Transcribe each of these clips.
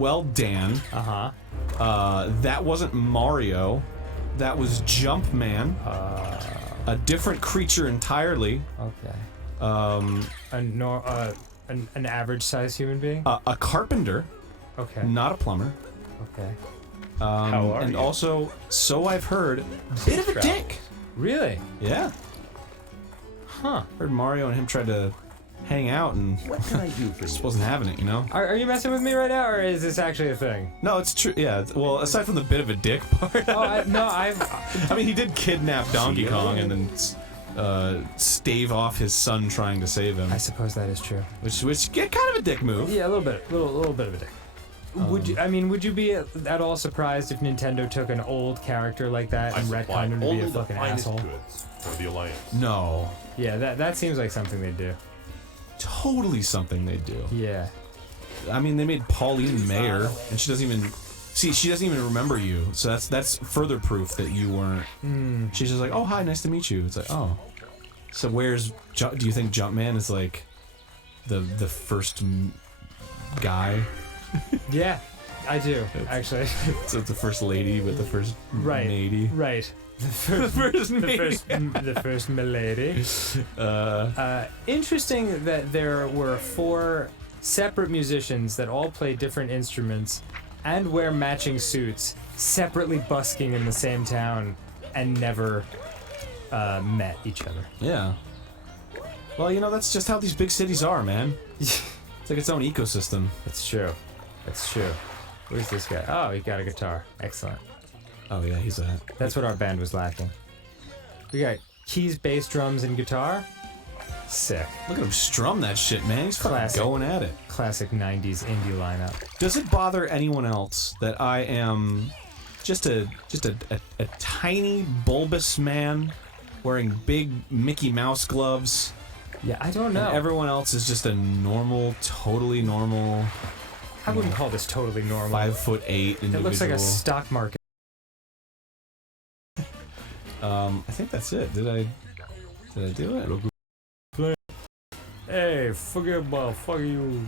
Well, Dan. That wasn't Mario. That was Jumpman. A different creature entirely. Okay. An average-sized human being? A carpenter. Okay. Not a plumber. Okay. How are and you? also, so I've heard, bit of a dick. Really? Yeah. Huh. Heard Mario and him tried to hang out and What can I do for just you? wasn't having it, you know? Are you messing with me right now, or is this actually a thing? No, it's true. Yeah. Well, aside from the bit of a dick part. I mean, he did kidnap Donkey Kong and then stave off his son trying to save him. I suppose that is true. Which get kind of a dick move. Yeah, a little bit of a dick. Would you be at all surprised if Nintendo took an old character like that and retconned him to be a fucking asshole? Goods for the Alliance. No. Yeah, that seems like something they'd do. Totally something they do. Yeah. I mean, they made Pauline mayor, and she doesn't even remember you. So that's further proof that you weren't. She's just like, oh hi, nice to meet you. It's like, oh. So do you think Jumpman is like the first guy? Yeah, I do actually. So it's the first lady, but the first matey. Right. The first milady. Interesting that there were 4 separate musicians that all play different instruments and wear matching suits, separately busking in the same town, and never met each other. Yeah. Well, you know, that's just how these big cities are, man. It's like its own ecosystem. It's true. It's true. Where's this guy? Oh, he got a guitar. Excellent. Oh yeah, he's a. That's what our band was lacking. We got keys, bass, drums, and guitar. Sick. Look at him strum that shit, man. He's fucking Classic. going at it. Classic 90s indie lineup. Does it bother anyone else that I am just a tiny bulbous man wearing big Mickey Mouse gloves? Yeah, I don't know. And everyone else is just a normal, totally normal. I wouldn't call this totally normal. 5'8" individual. It looks like a stock market. I think that's it. Did I do it? Hey, forget about fuck you.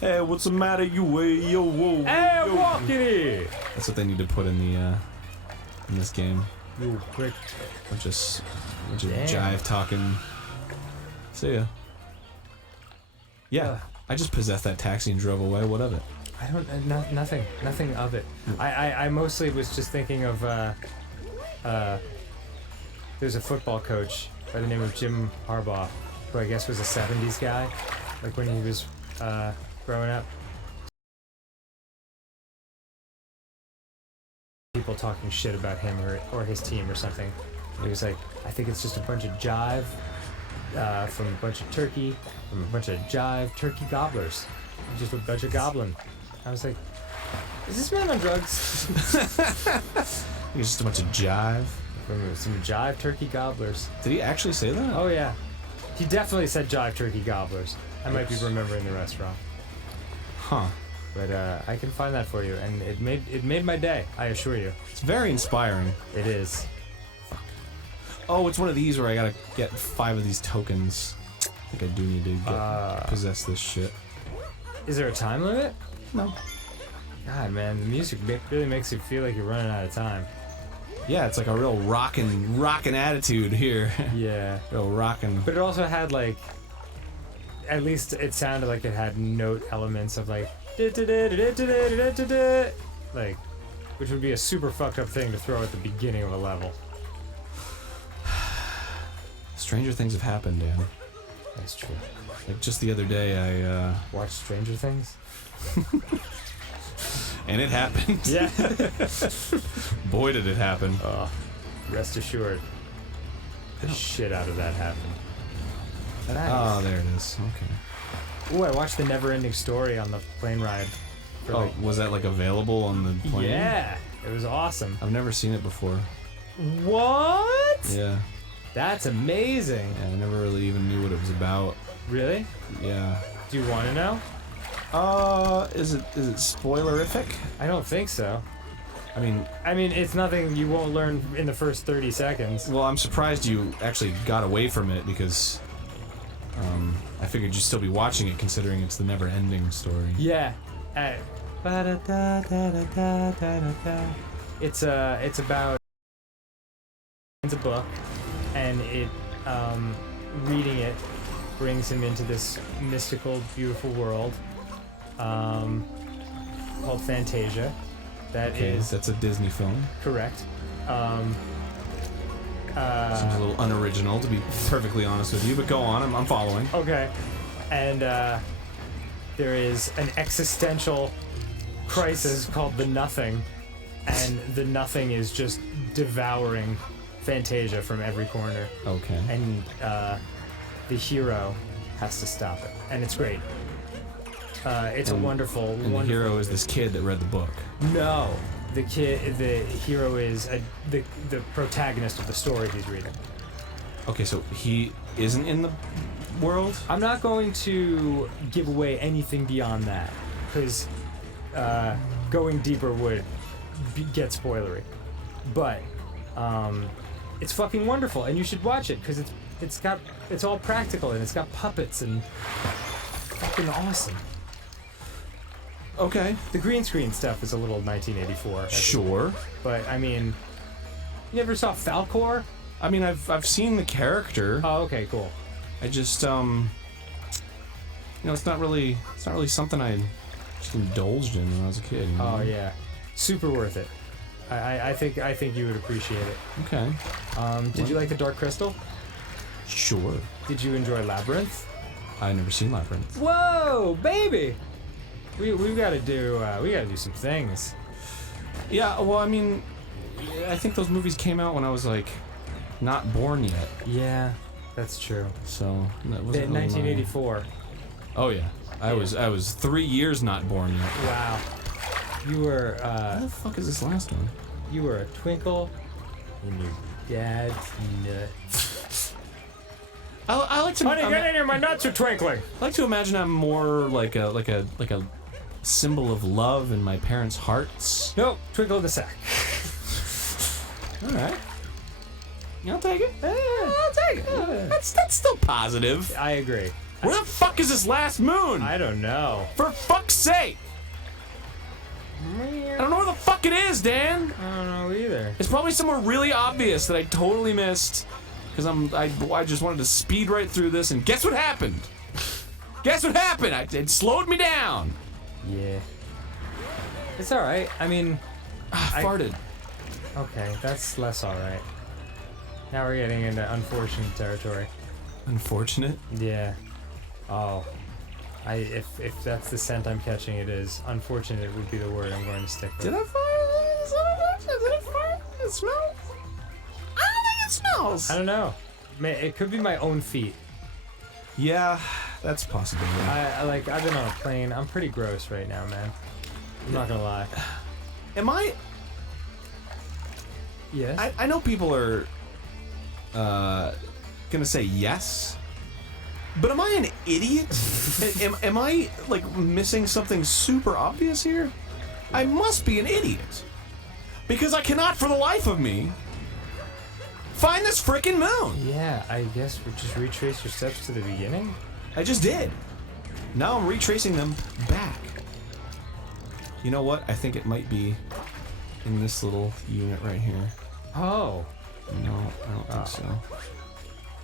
Hey, what's the matter, you? Yo, whoa. Hey, yo. walk in here. That's what they need to put in the in this game. You prick. Which is Damn. jive talking. See ya. Yeah, I just possessed that taxi and drove away. What of it? I don't. Nothing of it. I mostly was just thinking of. There's a football coach by the name of Jim Harbaugh, who I guess was a '70s guy, like when he was growing up. People talking shit about him or his team or something. And he was like, I think it's just a bunch of jive from a bunch of turkey, from a bunch of jive turkey gobblers, just a bunch of goblin. I was like, is this man on drugs? It's just a bunch of jive. From some jive turkey gobblers. Did he actually say that? Oh yeah, he definitely said jive turkey gobblers. I might be remembering the rest wrong. Huh. But I can find that for you, and it made my day. I assure you. It's very inspiring. It is. Oh, it's one of these where I gotta get 5 of these tokens. I think I do need to possess this shit. Is there a time limit? No. God, man, the music really makes you feel like you're running out of time. Yeah, it's like a real rockin' attitude here. Yeah. Real rockin'. But it also had like, at least it sounded like it had note elements of like, like, which would be a super fucked up thing to throw at the beginning of a level. Stranger things have happened, Dan. That's true. Like just the other day, I Watch Stranger Things? and it happened. Yeah. Boy, did it happen. Rest assured, the shit out of that happened. Nice. Oh, there it is. Okay. Ooh, I watched the Never-Ending Story on the plane ride. For Oh, was that like available on the plane? Yeah, it was awesome. I've never seen it before. What? Yeah. That's amazing. Yeah, I never really even knew what it was about. Really? Yeah. Do you want to know? Is it spoilerific? I don't think so. I mean, it's nothing you won't learn in the first 30 seconds. well, I'm surprised you actually got away from it because I figured you'd still be watching it considering it's the never-ending story. Yeah. It's about it's a book, and it reading it brings him into this mystical, beautiful world called Fantasia. That's a Disney film. Correct. Seems a little unoriginal, to be perfectly honest with you, but go on, I'm following. Okay. And there is an existential crisis called the Nothing, and the Nothing is just devouring Fantasia from every corner. Okay. And the hero has to stop it, and it's great. It's a wonderful, And the wonderful. hero is this kid that read the book. No, the hero is the protagonist of the story he's reading. Okay, so he isn't in the world? I'm not going to give away anything beyond that, because going deeper would get spoilery. But it's fucking wonderful, and you should watch it because it's all practical and it's got puppets and fucking awesome. Okay. The green screen stuff is a little 1984. Sure. But I mean, you ever saw Falcor? I mean, I've seen the character. Oh, okay, cool. I just it's not really something I just indulged in when I was a kid. You know? Oh yeah, super worth it. I think you would appreciate it. Okay. Did you like the Dark Crystal? Sure. Did you enjoy Labyrinth? I've never seen Labyrinth. Whoa, baby! We gotta do some things. Yeah, well, I mean, I think those movies came out when I was like not born yet. Yeah, that's true. So that wasn't really 1984. Oh yeah, I was 3 years not born yet. Wow. You were What the fuck is this last one? you were a twinkle in your dad's nut. I like to. Honey, get in here! My nuts are twinkling. I like to imagine I'm more like a symbol of love in my parents' hearts. Nope, twinkle in the sack. All right. I'll take it. I'll take it. That's still positive. I agree. Where the fuck is this last moon? I don't know. For fuck's sake! I don't know where the fuck it is, Dan. I don't know either. It's probably somewhere really obvious that I totally missed. Because I just wanted to speed right through this, and guess what happened? Guess what happened? It slowed me down. Yeah. It's alright. I mean, Farted. okay, that's less alright. Now we're getting into unfortunate territory. Unfortunate. Yeah. Oh. If that's the scent I'm catching, it is. Unfortunate would be the word I'm going to stick with. Did I fart? Did I fart? It smells? I don't think it smells. I don't know. It could be my own feet. Yeah, that's possible. Yeah. I've been on a plane. I'm pretty gross right now, man. I'm not gonna lie. Am I? Yes? I know people are gonna say yes, but am I an idiot? am I like missing something super obvious here? I must be an idiot because I cannot for the life of me find this frickin' moon. Yeah, I guess we just retrace your steps to the beginning. I just did. Now I'm retracing them back. You know what? I think it might be in this little unit right here. Oh. No, I don't think so.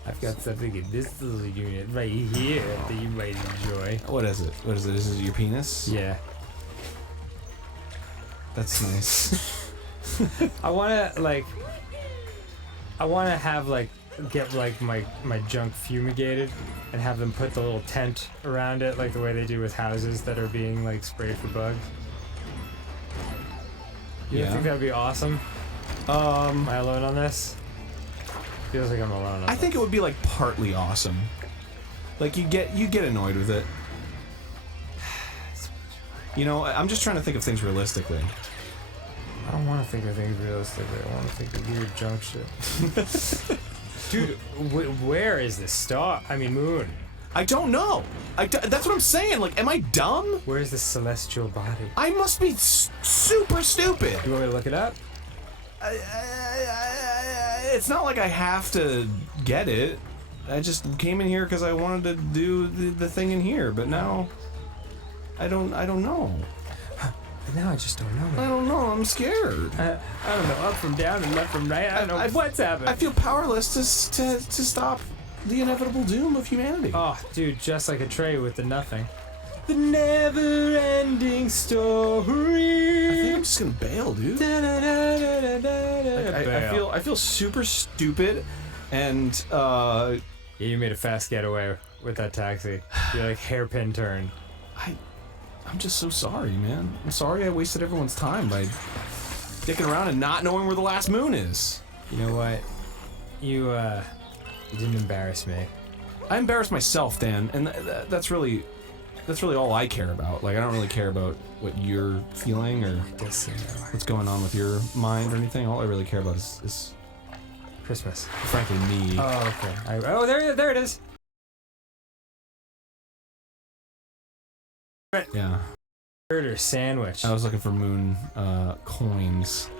I've got something in this little unit right here that you might enjoy. What is it? What is it? Is it your penis? Yeah. That's nice. I wanna have get my junk fumigated and have them put the little tent around it like the way they do with houses that are being like sprayed for bugs. You Yeah. think that would be awesome? Am I alone on this? Feels like I'm alone on I think it would be like partly awesome. Like you get annoyed with it. You know, I'm just trying to think of things realistically. I don't want to think of things realistically. I want to think of weird junk shit. Dude, where is this star? I mean, moon. I don't know. That's what I'm saying. Like, am I dumb? Where is this celestial body? I must be super stupid. You want me to look it up? It's not like I have to get it. I just came in here because I wanted to do the thing in here, but now I don't know. Now I just don't know. I don't know. I'm scared. I don't know. Up from down and left from right. I don't know what's happening. I feel powerless to stop the inevitable doom of humanity. Oh, dude, just like a tray with the nothing. The never-ending story. I think I'm just gonna bail, dude. I feel super stupid, and Yeah, you made a fast getaway with that taxi. You're like hairpin turn. I'm just so sorry, man. I'm sorry I wasted everyone's time by dicking around and not knowing where the last moon is. You know what? You didn't embarrass me. I embarrassed myself, Dan, and that's really all I care about. Like, I don't really care about what you're feeling or what's going on with your mind or anything. All I really care about is Christmas. frankly, me. Oh, okay. There it is. Yeah. Burger sandwich. I was looking for moon coins.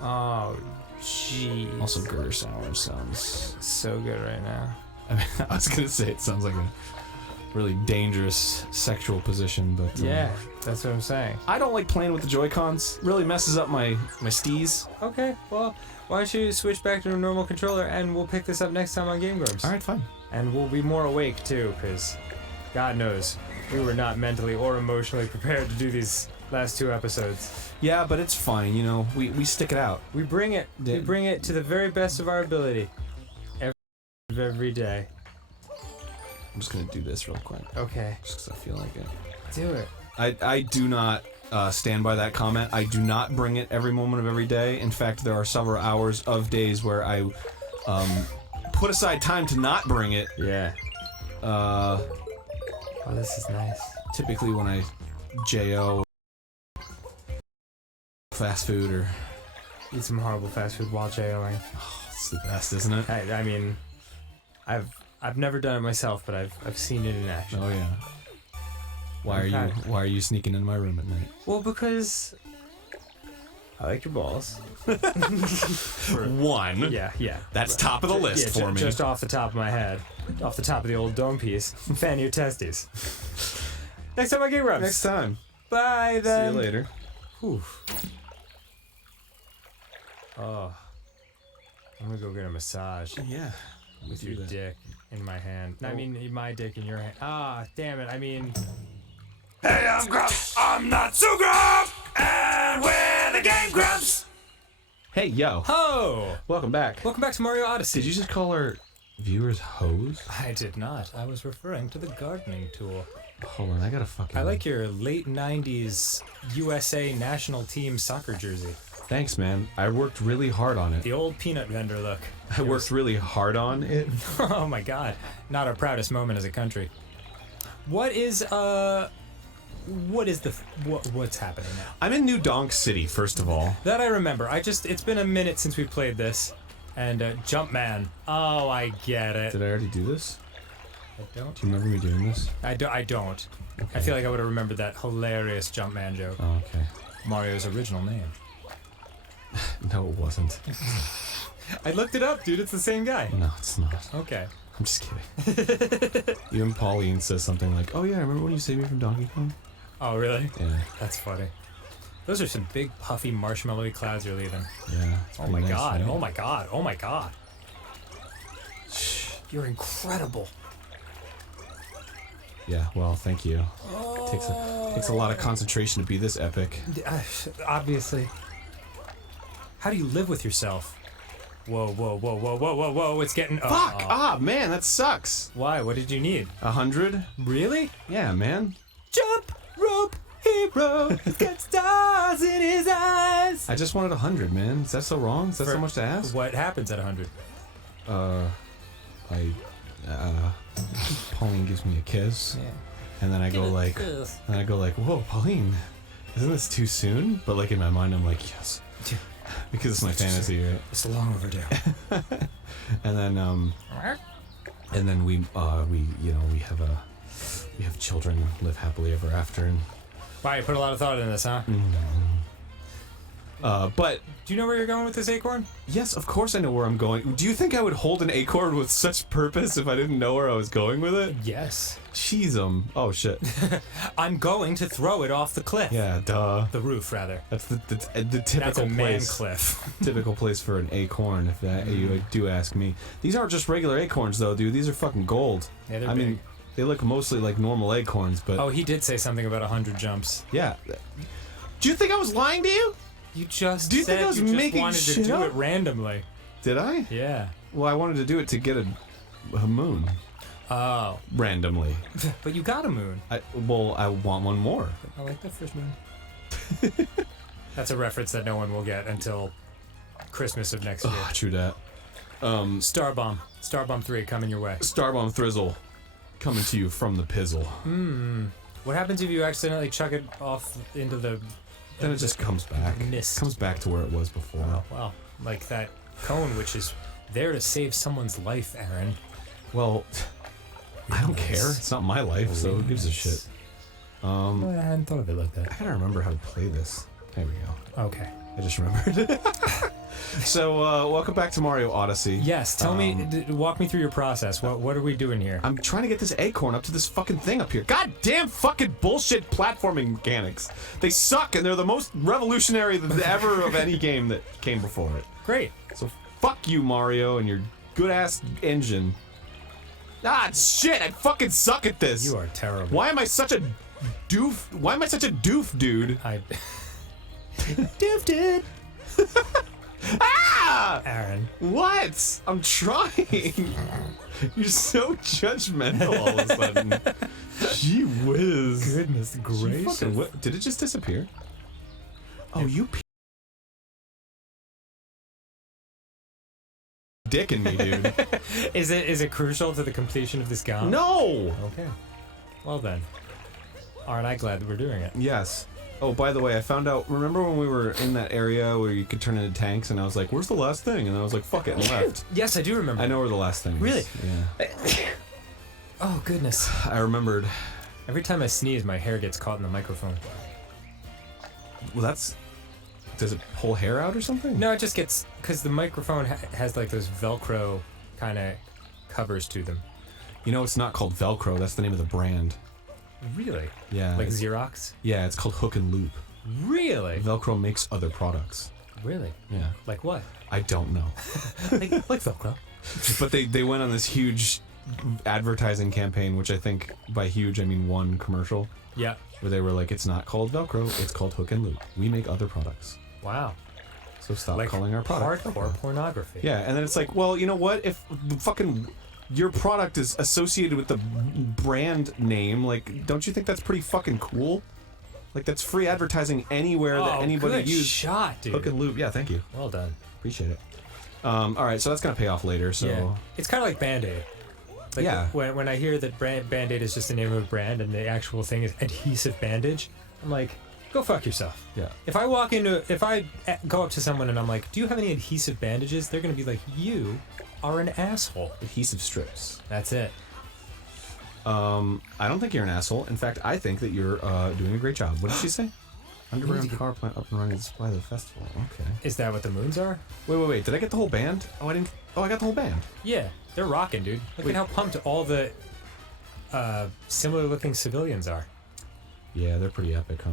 Oh, gee. Also, girder sandwich sounds So good right now. I mean, I was gonna say it sounds like a really dangerous sexual position, but Yeah, that's what I'm saying. I don't like playing with the Joy-Cons. Really messes up my steez. Okay, well, why don't you switch back to a normal controller and we'll pick this up next time on Game Grumps. All right, fine. And we'll be more awake too, because God knows we were not mentally or emotionally prepared to do these last 2 episodes. Yeah, but it's fine. You know, we stick it out. We bring it. We bring it to the very best of our ability. Every day. I'm just gonna do this real quick, Okay. just because I feel like it. Do it. I do not stand by that comment. I do not bring it every moment of every day. In fact, there are several hours of days where I put aside time to not bring it. Yeah. Oh, this is nice. Typically when I JO fast food or Eat some horrible fast food while jailing. it's the best, isn't it? I mean, I've never done it myself, but I've seen it in action. Oh yeah. Why are you sneaking in my room at night? Well, because I like your balls. One. Yeah. That's top of the list for me. Just off the top of my head, off the top of the old dome piece. Fan your testes. Next time I get rubs. Next time. Bye then. See you later. Whew. Oh, I'm gonna go get a massage Yeah. with your dick in my hand. I mean, my dick in your hand. Ah, damn it. I mean. Hey, I'm Grump. I'm not so Grump. And we're the Game Grumps. Hey, yo. Ho! Welcome back. Welcome back to Mario Odyssey. Did you just call our viewers hoes? I did not. I was referring to the gardening tool. Hold on, I gotta fucking... I like your late 90s USA national team soccer jersey. Thanks, man. I worked really hard on it. The old peanut vendor look. I worked really hard on it. Oh my god. Not our proudest moment as a country. What's happening now? I'm in New Donk City, first of all. That I remember. It's been a minute since we played this. And Jumpman. Oh, I get it. Did I already do this? I don't. Do you remember me doing this? I don't. Okay. I feel like I would have remembered that hilarious Jumpman joke. Oh, okay. Mario's original name. No, it wasn't. I looked it up, dude. It's the same guy. No, it's not. Okay. I'm just kidding. Even Pauline says something like, "Oh yeah, remember when you saved me from Donkey Kong?" Oh, really? Yeah. That's funny. Those are some big, puffy, marshmallowy clouds you're leaving. Yeah. Oh my god. Oh my god. Oh my god. You're incredible. Yeah. Well, thank you. Takes a lot of concentration to be this epic. Obviously. How do you live with yourself? Whoa, it's getting... Fuck! Ah, man, that sucks. Why? What did you need? 100? Really? Yeah, man. Jump, rope, hero, he's got stars in his eyes. I just wanted 100, man. Is that so wrong? Is that so much to ask? What happens at 100? Pauline gives me a kiss. Yeah. And then I go like, whoa, Pauline, isn't this too soon? But like in my mind, I'm like, yes. Because it's my fantasy, right? It's long overdue. And then we have children, live happily ever after, and Wow, you put a lot of thought in this, huh? But Do you know where you're going with this acorn? yes, of course I know where I'm going. Do you think I would hold an acorn with such purpose if I didn't know where I was going with it? Yes. Jeez, oh shit. I'm going to throw it off the cliff. Yeah, duh. The roof, rather. That's the That's typical a man place. cliff. Typical place for an acorn, if that you do ask me. These aren't just regular acorns, though, dude. These are fucking gold. Yeah, they're I mean, big. they look mostly like normal acorns, but Oh, he did say something about 100 jumps. yeah. Do you think I was lying to you? You just Do you think said I was you just making wanted to shit do up? it randomly. Did I? Yeah. Well, I wanted to do it to get a moon Oh. randomly. But you got a moon. I want one more. I like that first moon. That's a reference that no one will get until Christmas of next year. Ah, true that. Starbomb. Starbomb 3 coming your way. Starbomb Thrizzle coming to you from the pizzle. What happens if you accidentally chuck it off into the... Then it just comes back. Mist. Comes back to where it was before. Well, like that cone, which is there to save someone's life, Aaron. Well, I don't care. It's not my life, so who gives a shit? I hadn't thought of it like that. I gotta remember how to play this. There we go. Okay. I just remembered. So, welcome back to Mario Odyssey. Yes, tell me, walk me through your process. What are we doing here? I'm trying to get this acorn up to this fucking thing up here. God damn fucking bullshit platforming mechanics. They suck, and they're the most revolutionary ever of any game that came before it. Great. So fuck you, Mario, and your good-ass engine. Ah, shit, I fucking suck at this. You are terrible. Why am I such a doof? Why am I such a doof, dude? I... Doof, dude. Ah! Aaron. What? I'm trying. You're so judgmental all of a sudden. Gee whiz. Goodness You gracious. fucking did it just disappear? Oh, you dicking me, dude. Is it crucial to the completion of this game? No! Okay. Well then. Aren't I glad that we're doing it? Yes. Oh, by the way, I found out, remember when we were in that area where you could turn into tanks, and I was like, where's the last thing? And I was like, fuck it, and left. Yes, I do remember. I know where the last thing is. Really? Yeah. Oh, goodness. I remembered. Every time I sneeze, my hair gets caught in the microphone. Well, that's... Does it pull hair out or something? No, it just gets... Because the microphone has, like, those Velcro kind of covers to them. You know, it's not called Velcro. That's the name of the brand. Really? Yeah. Like Xerox? Yeah, it's called Hook and Loop. Really? Velcro makes other products. Really? Yeah. Like what? I don't know. like Velcro. But they went on this huge advertising campaign, which I think by huge I mean one commercial, Yeah. where they were like, it's not called Velcro, it's called Hook and Loop. We make other products. Wow. So stop Like calling our product hardcore Velcro. pornography. Yeah, and then it's like, well, you know what? If fucking your product is associated with the brand name, like, don't you think that's pretty fucking cool? Like, that's free advertising anywhere that anybody good uses. shot, dude. Hook and Loop. Yeah, thank you. Well done. Appreciate it. All right, so that's gonna pay off later. So Yeah. It's kind of like Band-Aid. Like Yeah. When I hear that Band-Aid is just the name of a brand and the actual thing is adhesive bandage, I'm like, go fuck yourself. yeah, If I go up to someone and I'm like, do you have any adhesive bandages? They're gonna be like, you are an asshole. adhesive strips. That's it. I don't think you're an asshole. In fact, I think that you're doing a great job. What did she say? Underground power plant up and running to supply the festival. Okay. Is that what the moons are? Wait. Did I get the whole band? Oh, I didn't. Oh, I got the whole band. Yeah, they're rocking, dude. Look at how pumped all the similar-looking civilians are. Yeah, they're pretty epic, huh?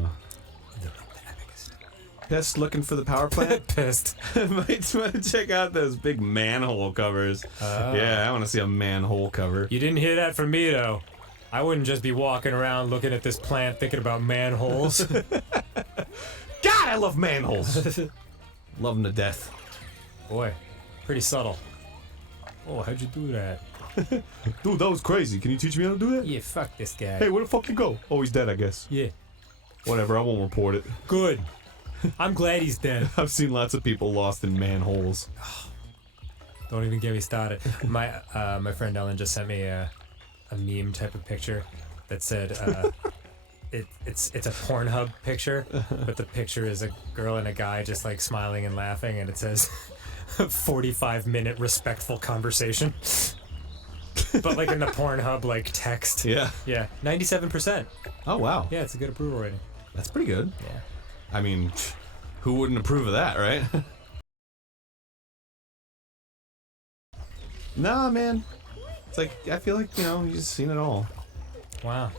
They're like the epicest. Pissed looking for the power plant? Pissed. Might want to check out those big manhole covers. Yeah, I want to see a manhole cover. You didn't hear that from me, though. I wouldn't just be walking around looking at this plant thinking about manholes. God, I love manholes. Love them to death. Boy, pretty subtle. Oh, how'd you do that? Dude, that was crazy. Can you teach me how to do that? Yeah, fuck this guy. Hey, where the fuck you go? Oh, he's dead, I guess. Yeah, Whatever, I won't report it. good. I'm glad he's dead. I've seen lots of people lost in manholes. Don't even get me started. My friend Ellen just sent me a meme type of picture that said it's a Pornhub picture, but the picture is a girl and a guy just like smiling and laughing, and it says 45-minute respectful conversation. But like in the Pornhub like text. Yeah. Yeah, 97%. Oh, wow. Yeah, it's a good approval rating. That's pretty good. Yeah. I mean, Who wouldn't approve of that, right? Nah, man. It's like, I feel like, you've just seen it all, Wow.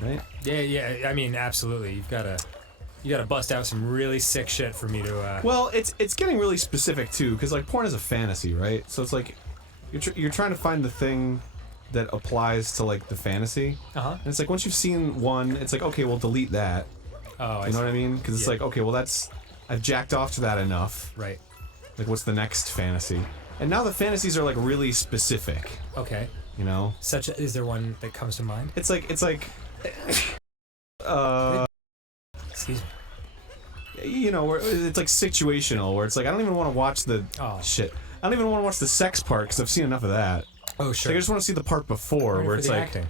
right? Yeah. I mean, absolutely. You gotta bust out some really sick shit for me to. Well, it's getting really specific, too, because, like, porn is a fantasy, right? So it's like, you're trying to find the thing that applies to, like, the fantasy. Uh-huh. And it's like, once you've seen one, it's like, okay, well, delete that. Oh, You know what I mean? Because it's like, okay, well, I've jacked off to that enough. Right. Like, what's the next fantasy? And now the fantasies are, like, really specific, Okay. you know? Is there one that comes to mind? It's like, Excuse me. where it's like situational, where it's like, I don't even want to watch the shit. I don't even want to watch the sex part, because I've seen enough of that. Oh, Like, sure. I just want to see the part before, where it's like, acting.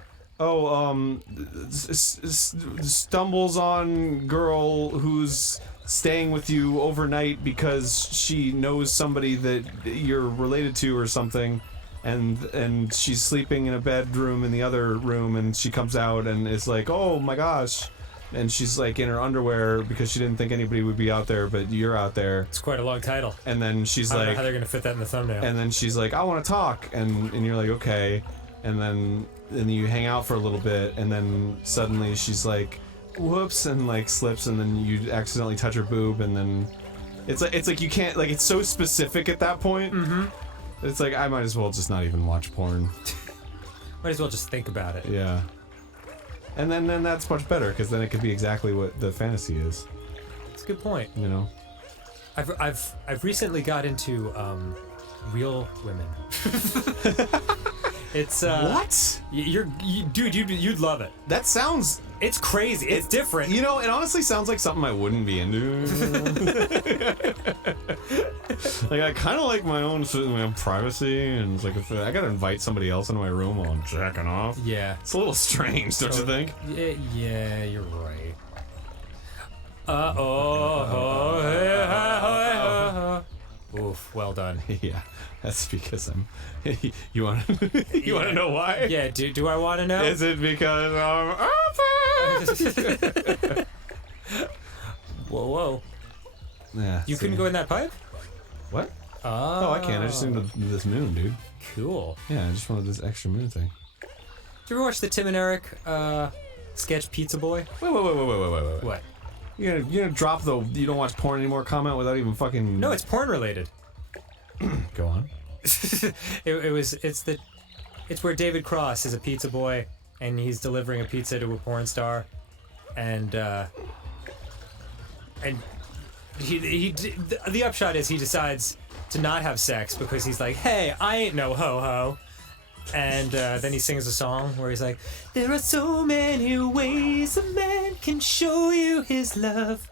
stumbles on girl who's staying with you overnight because she knows somebody that you're related to or something, and she's sleeping in a bedroom in the other room, and she comes out and is like, oh my gosh, and she's like in her underwear because she didn't think anybody would be out there, but you're out there. It's quite a long title. And then she's I don't know like, how they're gonna fit that in the thumbnail. and then she's like, I want to talk, and you're like, okay, and then you hang out for a little bit, and then suddenly she's like, whoops, and like slips, and then you accidentally touch her boob, and then it's like you can't, like, it's so specific at that point. Mm-hmm. It's like, I might as well just not even watch porn. Might as well just think about it. Yeah. And then that's much better, because then it could be exactly what the fantasy is. It's a good point. You know. I've recently got into real women. It's What? Dude, you'd love it. That sounds. It's crazy. It's different. It honestly sounds like something I wouldn't be into. Like, I kind of like my own privacy, and it's like, if I gotta invite somebody else into my room while I'm jacking off. Yeah. It's a little strange, don't you think? Yeah, you're right. Oof, well done. Yeah, that's because I'm. You want to know why? Yeah, do I want to know? Is it because I'm open? Whoa. Yeah. You couldn't go in that pipe? What? Oh, I can't. I just need this moon, dude. Cool. Yeah, I just wanted this extra moon thing. Did you ever watch the Tim and Eric sketch Pizza Boy? Wait. What? You're gonna drop the "you don't watch porn anymore" comment without even fucking. No, it's porn related. Go on. It's where David Cross is a pizza boy and he's delivering a pizza to a porn star, and the upshot is he decides to not have sex because he's like, hey, I ain't no ho-ho. And then he sings a song where he's like, there are so many ways a man can show you his love,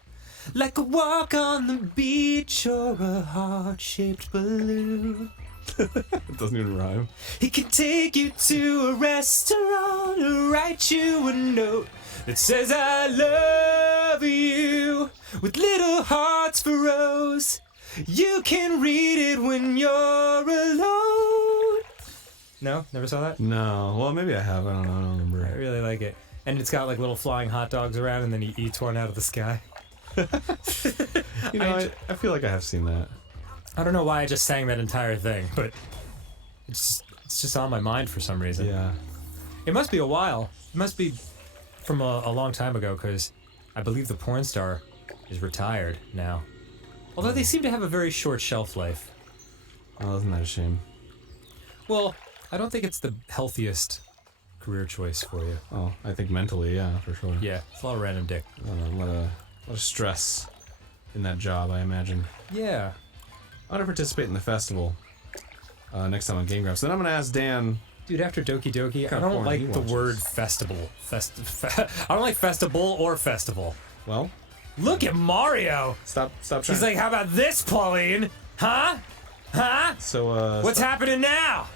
like a walk on the beach or a heart-shaped balloon. It doesn't even rhyme. He can take you to a restaurant or write you a note that says I love you with little hearts for rose. You can read it when you're alone. No? Never saw that? No. Well, maybe I have. I don't know. I don't remember. I really like it. And it's got like little flying hot dogs around and then he eats one out of the sky. I feel like I have seen that. I don't know why I just sang that entire thing, but it's just on my mind for some reason. Yeah. It must be a while. It must be from a long time ago, because I believe the porn star is retired now. Although they seem to have a very short shelf life. Oh, isn't that a shame? Well, I don't think it's the healthiest career choice for you. Oh, I think mentally, yeah, for sure. Yeah, it's a lot of random dick. A lot of stress in that job, I imagine. Yeah. I want to participate in the festival next time on Game Grumps. Then I'm gonna ask Dan. Dude, after Doki Doki, I Kind of don't porn he like the watches. word festival. I don't like festival or festival. Well, Look at Mario! stop trying. He's like, how about this, Pauline? Huh? So What's happening now?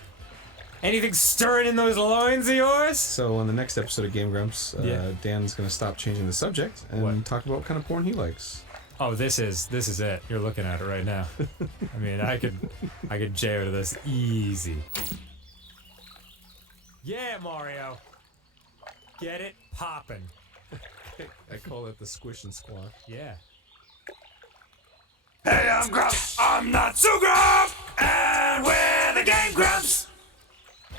Anything stirring in those loins of yours? So on the next episode of Game Grumps, Yeah. Dan's gonna stop changing the subject and What? talk about what kind of porn he likes. Oh, this is it. You're looking at it right now. I mean, I could jay out of this easy. Yeah, Mario. Get it poppin'. I call it the squish and squash. Yeah. Hey, I'm Grump. I'm not so Grump. And we're the Game Grumps.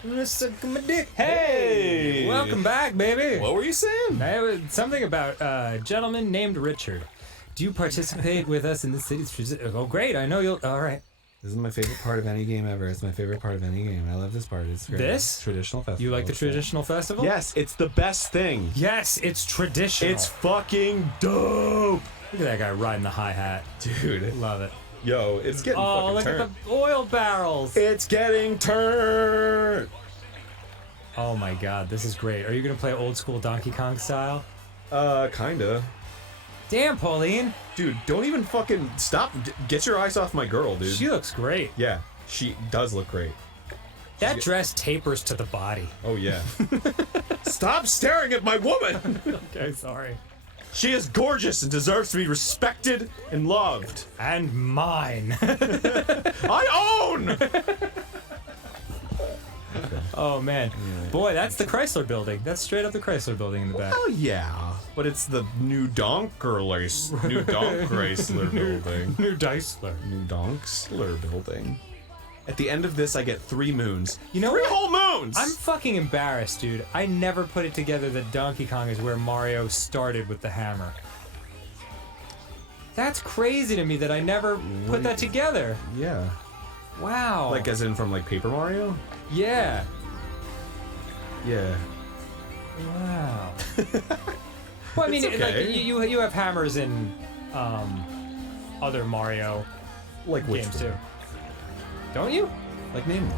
I'm gonna suck my dick. Hey! Welcome back, baby. What were you saying? Something about a gentleman named Richard. Do you participate with us in the city's... Oh, great. I know you'll... All right. This is my favorite part of any game ever. It's my favorite part of any game. I love this part. It's great. This? Traditional festival. You like the traditional festival? Yes, it's the best thing. Yes, it's traditional. It's fucking dope. Look at that guy riding the hi-hat. Dude. Love it. Yo, it's getting Oh, fucking look turned. at the oil barrels. It's getting turned. Oh my god, this is great. Are you gonna play old school Donkey Kong style? Kinda. Damn, Pauline. Dude, don't even fucking stop. Get your eyes off my girl, dude. She looks great. Yeah, she does look great. That dress tapers to the body. Oh, yeah. Stop staring at my woman! Okay, sorry. She is gorgeous and deserves to be respected and loved. And mine. I own! Oh man. Boy, that's the Chrysler building. That's straight up the Chrysler building in the back. Oh, yeah. But it's the New Chrysler building. New Deisler. New Donksler building. At the end of this, I get 3 moons. You know 3 what? whole moons! I'm fucking embarrassed, dude. I never put it together that Donkey Kong is where Mario started with the hammer. That's crazy to me that I never put that together. Yeah. Wow. Like, as in from, like, Paper Mario? Yeah. Yeah. Wow. Well, I mean, It's okay. like you have hammers in other Mario Like which games one? too. Don't you? Like, name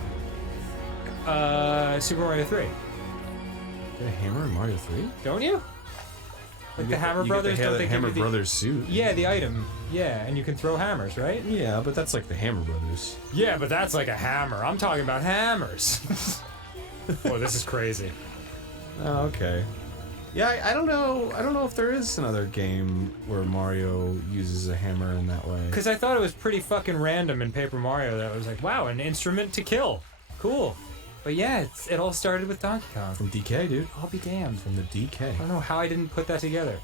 one. Super Mario 3. Get a hammer in Mario 3? Don't you? Like the Hammer you Brothers, get the don't they give Hammer you the... Brothers suit? Yeah, the item. Yeah, and you can throw hammers, right? Yeah, but that's like the Hammer Brothers. Yeah, but that's like a hammer. I'm talking about hammers. Oh, this is crazy. Oh, okay. Yeah, I don't know. I don't know if there is another game where Mario uses a hammer in that way. Because I thought it was pretty fucking random in Paper Mario that I was like, wow, an instrument to kill. Cool. But yeah, it all started with Donkey Kong. From DK, dude. I'll be damned. From the DK. I don't know how I didn't put that together.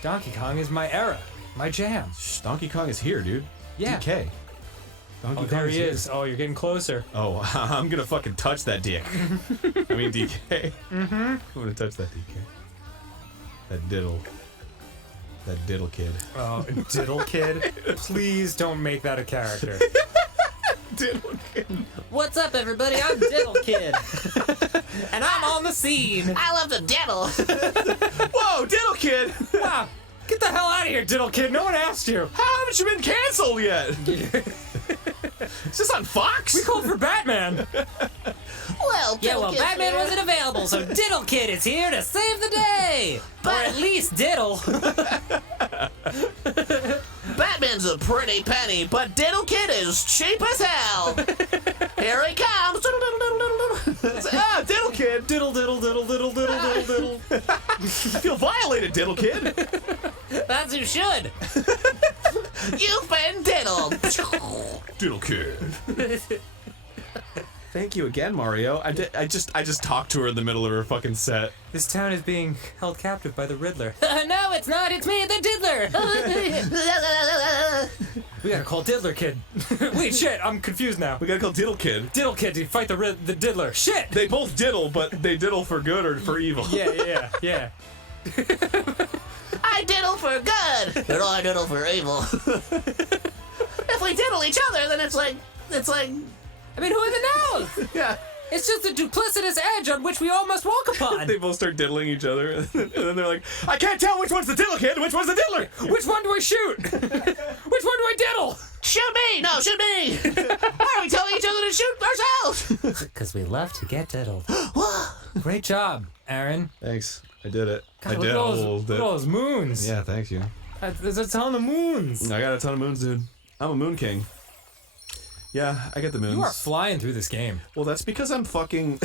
Donkey Kong is my era. My jam. Shh, Donkey Kong is here, dude. Yeah. DK. Donkey Oh, Kong there he here. is. Oh, you're getting closer. Oh, I'm gonna fucking touch that dick. I mean DK. Mm-hmm. I'm gonna touch that DK. That diddle. That diddle kid. Oh, Diddle Kid. Please don't make that a character. Diddle kid. What's up, everybody? I'm Diddle Kid. And I'm on the scene. I love to diddle. Whoa, diddle kid! Wow. Get the hell out of here, Diddle Kid. No one asked you. How haven't you been canceled yet? Is this on Fox? We called for Batman. Well, Yeah, well, Kid's Batman here. wasn't available, so Diddle Kid is here to save the day! Or at least Diddle. Batman's a pretty penny, but Diddle Kid is cheap as hell. Here he comes. Ah, diddle kid! Diddle, diddle, diddle, diddle, diddle, diddle, diddle. I feel violated, diddle kid! That's who should. You've been diddled. Diddle kid. Thank you again, Mario. I just talked to her in the middle of her fucking set. This town is being held captive by the Riddler. No, it's not. It's me, the Diddler. We gotta call Diddler Kid. Wait, shit, I'm confused now. We gotta call Diddle Kid. Diddle Kid to fight the Diddler. Shit! They both diddle, but they diddle for good or for evil. Yeah. I diddle for good, and I diddle for evil. If we diddle each other, then it's like. I mean, who even knows? Yeah. It's just a duplicitous edge on which we all must walk upon. They both start diddling each other, and then they're like, I can't tell which one's the Diddle Kid and which one's the Diddler! Which one do I shoot? Which one do I diddle? Shoot me! No, shoot me! Why are we telling each other to shoot ourselves? Because we love to get diddled. Great job, Aaron. Thanks. I did it. God, I look, did at all those, look at all those moons. Yeah, thanks you. There's a ton of moons. I got a ton of moons, dude. I'm a moon king. Yeah, I get the moons. You are flying through this game. Well, that's because I'm fucking...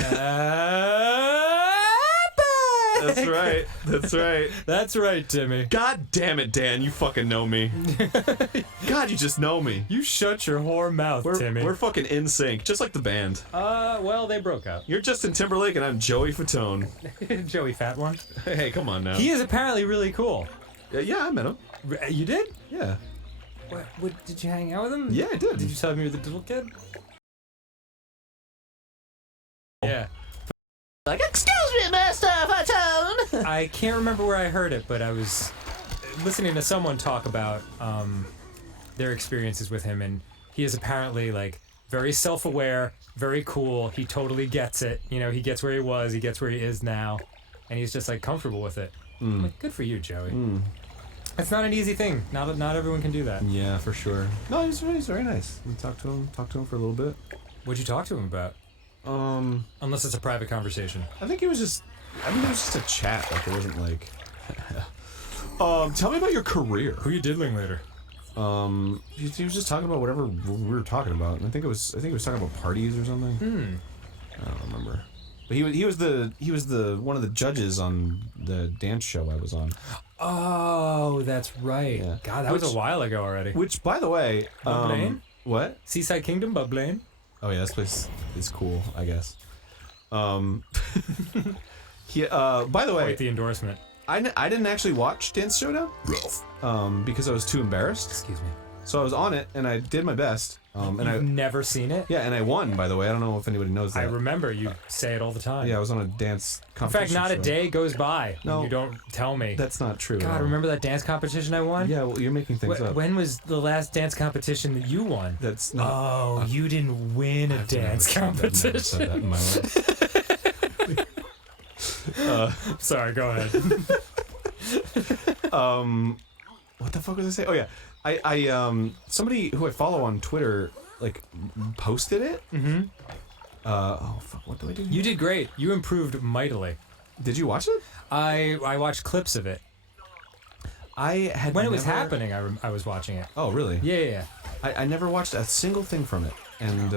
That's That's right. That's right. That's right, Timmy. God damn it, Dan. You fucking know me. God, you just know me. You shut your whore mouth, Timmy. We're fucking in sync, just like the band. Well, they broke up. You're Justin Timberlake and I'm Joey Fatone. Joey Fat One. Hey, come on now. He is apparently really cool. Yeah, I met him. You did? Yeah. What? Did you hang out with him? Yeah, I did. Did you tell him you were the diddle kid? Yeah. Like, excuse me, Master Fatone. I can't remember where I heard it, but I was listening to someone talk about their experiences with him, and he is apparently like very self-aware, very cool. He totally gets it. You know, he gets where he was, he gets where he is now, and he's just like comfortable with it. I'm like, good for you, Joey. It's not an easy thing. Not everyone can do that. Yeah, for sure. No, he's very nice. We talked to him for a little bit. What'd you talk to him about? Unless it's a private conversation. I think it was just a chat. Like, it wasn't like, tell me about your career. Who you diddling later? He was just talking about whatever we were talking about. And I think he was talking about parties or something. I don't remember. But he was the one of the judges on the dance show I was on. Oh, that's right. Yeah. God, that was a while ago already. Which, by the way, Blaine? What? Seaside Kingdom, Bob Blaine. Oh yeah, this place is cool, I guess. By the way, Quite the endorsement. I didn't actually watch Dance Showdown, because I was too embarrassed. Excuse me. So I was on it and I did my best. And You've never seen it? and I won. By the way, I don't know if anybody knows that. I remember you say it all the time. Yeah, I was on a dance In competition. fact, not a show. day goes by No. when you don't tell me. That's not true. at God, all. remember that dance competition I won? Yeah, well, you're making things up. When was the last dance competition that you won? That's not. Oh, you didn't win a dance I've never competition. said that in my life. Sorry, go ahead. What the fuck was I saying? Oh yeah, I somebody who I follow on Twitter like posted it. Mm-hmm. Oh fuck, what do I do? You did great. You improved mightily. Did you watch it? I watched clips of it. I had When it was never- happening, I was watching it. Oh really? Yeah. I never watched a single thing from it, and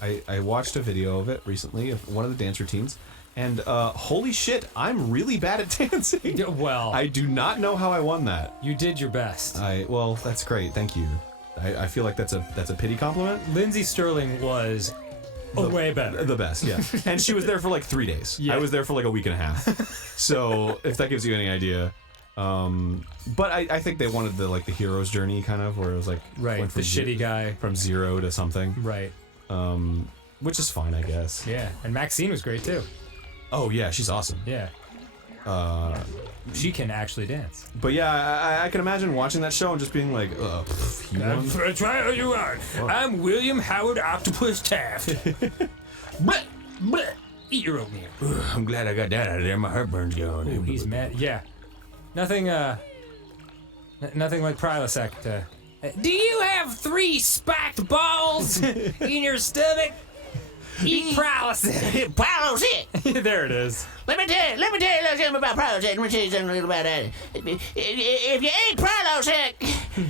I watched a video of it recently of one of the dance routines, and holy shit, I'm really bad at dancing. Well, I do not know how I won that. you did your best. Well, that's great, thank you. I feel like that's a pity compliment. Lindsay Sterling was way better. The best, yeah. And she was there for like 3 days. Yeah. I was there for like a week and a half. So if that gives you any idea. But I think they wanted the hero's journey kind of, where it was like Right, went the from shitty guy. from 0 to something. Right. Which is fine, I guess. Yeah, and Maxine was great too. Oh yeah, she's awesome. Yeah. She can actually dance. But yeah, I can imagine watching that show and just being like, you won? That's right, what you want. I'm William Howard Octopus Taft. Bleh, bleh. Eat your oatmeal. I'm glad I got that out of there. My heartburn's gone. Ooh, he's mad. Yeah. Nothing like Prilosec to... Do you have 3 spiked balls in your stomach? Eat Prilosec. Prilosec. There it is. Let me tell you a little something about Prilosec. Let me tell you something a little about that. If you eat Prilosec,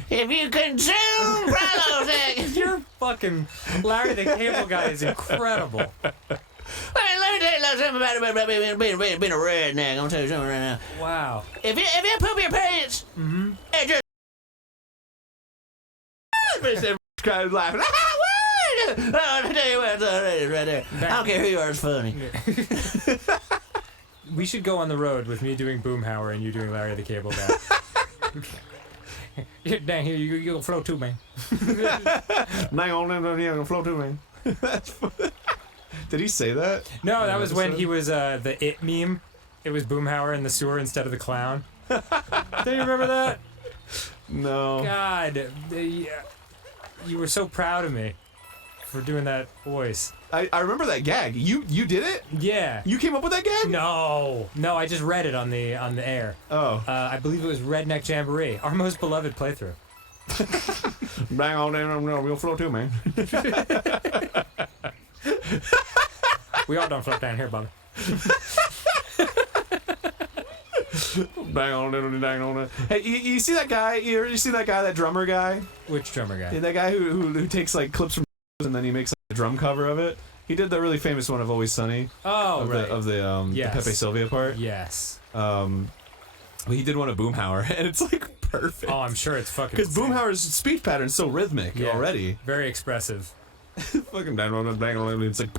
if you consume Prilosec, Your fucking Larry the Cable Guy is incredible. let me tell you a little something about being a redneck. I'm gonna tell you something right now. Wow. If you poop your pants, it just kind of laughing. I'll tell you what, it's right there. I don't care who you are, it's funny. We should go on the road with me doing Boomhauer and you doing Larry the Cable Guy. Down here, you gonna float too, man. Hang on, I'm gonna float too, man. Did he say that? No, that was when episode? he was the It meme. It was Boomhauer in the sewer instead of the clown. Do you remember that? No. God, you were so proud of me for doing that voice. I remember that gag. You did it? Yeah. You came up with that gag? No, I just read it on the air. Oh. I believe it was Redneck Jamboree, our most beloved playthrough. Bang on down, we'll float too, man. We all don't float down here, Bobby. Bang on down, bang on. Hey, you see that guy? You see that guy, that drummer guy? Which drummer guy? Yeah, that guy who takes like clips from and then he makes like, a drum cover of it. He did the really famous one of Always Sunny. Oh, of right. the Yes. Pepe Sylvia part. Yes. He did one of Boomhauer, and it's like perfect. Oh, I'm sure it's fucking. Because insane. Boomhauer's speech pattern's so rhythmic Yeah. already. Very expressive. Fucking bang on, bang on, it's like.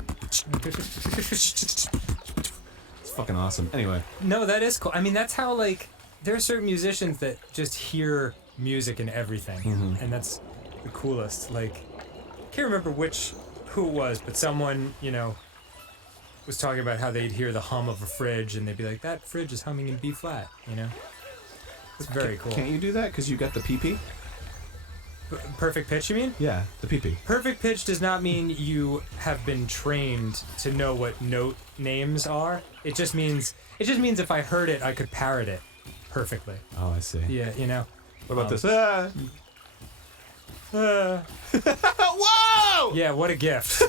It's fucking awesome. Anyway. No, that is cool. I mean, that's how, like, there are certain musicians that just hear music and everything, and that's the coolest. Like, I can't remember who it was, but someone, was talking about how they'd hear the hum of a fridge and they'd be like, that fridge is humming in B flat, It's very cool. Can't you do that because you got the PP? Perfect pitch, you mean? Yeah, the PP. Perfect pitch does not mean you have been trained to know what note names are. It just means if I heard it, I could parrot it perfectly. Oh, I see. Yeah, What about this? Whoa! Yeah, what a gift.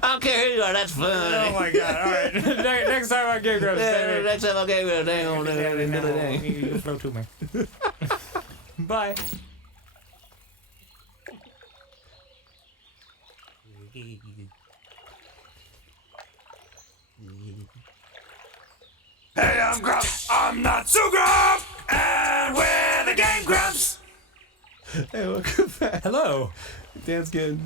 I don't care who you are, that's fun. Oh my god, alright. Next time on Game Grumps, baby. Next time I get real dang. You flow to me. Bye. Hey, I'm Grumps. I'm not so Grump. And we're the Game Grumps. Hey, welcome back. Hello. Dan's giving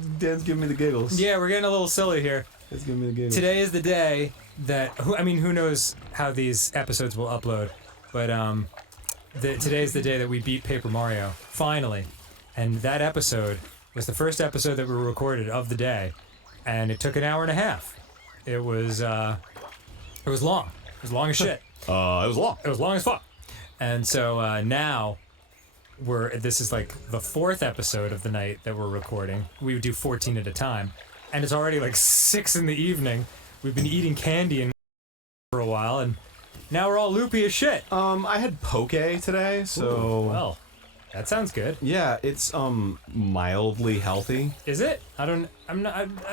me the giggles. Yeah, we're getting a little silly here. Dan's giving me the giggles. Today is the day that who knows how these episodes will upload, but today is the day that we beat Paper Mario finally, and that episode was the first episode that we recorded of the day, and it took an hour and a half. It was long. It was long as shit. It was long. It was long as fuck. And so now this is like the fourth episode of the night that we're recording. We would do 14 at a time, and it's already like 6 in the evening. We've been eating candy for a while, and now we're all loopy as shit. I had poke today, so Ooh, well, that sounds good. yeah, it's mildly healthy. Is it? I've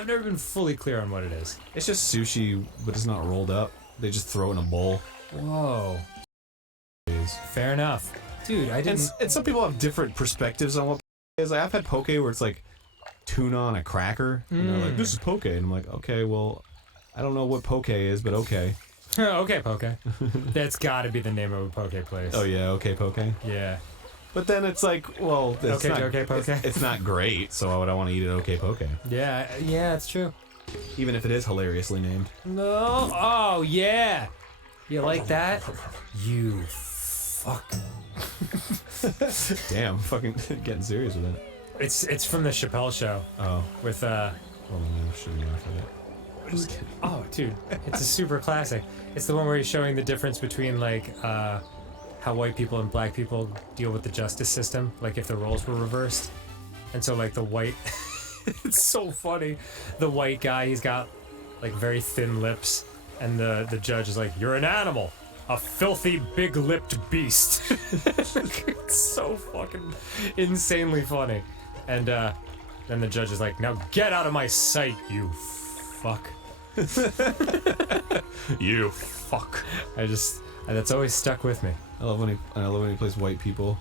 never been fully clear on what it is. It's just sushi, but it's not rolled up. They just throw it in a bowl. Whoa. Fair enough. Dude, I didn't... And some people have different perspectives on what poke is. Like, I've had poke where it's like tuna on a cracker, and they're like, this is poke. And I'm like, okay, well, I don't know what poke is, but okay. Okay, Poke. That's gotta be the name of a Poke place. Oh yeah, okay, poke. Yeah. But then it's like, well, it's Okay, not, okay, poke. It's not great, so why would I want to eat it okay poke? Yeah, it's true. Even if it is hilariously named. No. Oh, yeah. You like that? You fuck. Damn, fucking getting serious with it. It's from the Chappelle Show. Oh. With Oh, no, shouldn't laugh at it. Just kidding. Oh, dude, it's a super classic. It's the one where he's showing the difference between like how white people and black people deal with the justice system, like if the roles were reversed. And so like the white it's so funny. The white guy, he's got like very thin lips, and the judge is like, "You're an animal. A filthy big-lipped beast." It's so fucking insanely funny. And then the judge is like, "Now get out of my sight, you fuck." You fuck. That's always stuck with me. I love when he plays white people.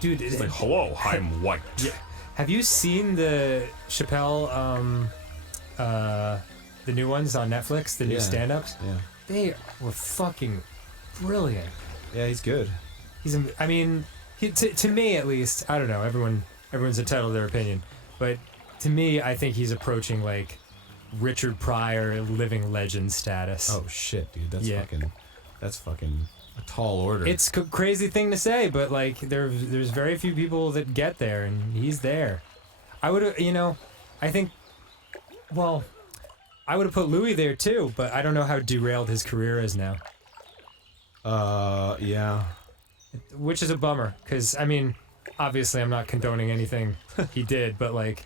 Dude, It's like, hello, I'm white. Yeah. Have you seen the Chappelle, the new ones on Netflix, the new stand-ups? Yeah. They were fucking brilliant. Yeah, he's good. To me at least, I don't know, everyone's entitled to their opinion, but to me, I think he's approaching like Richard Pryor living legend status. Oh shit, dude, that's fucking a tall order. It's a crazy thing to say, but like there's very few people that get there, and he's there. I would have, I think, well, I would have put Louis there too, but I don't know how derailed his career is now. Yeah. Which is a bummer, because obviously I'm not condoning anything he did, but like,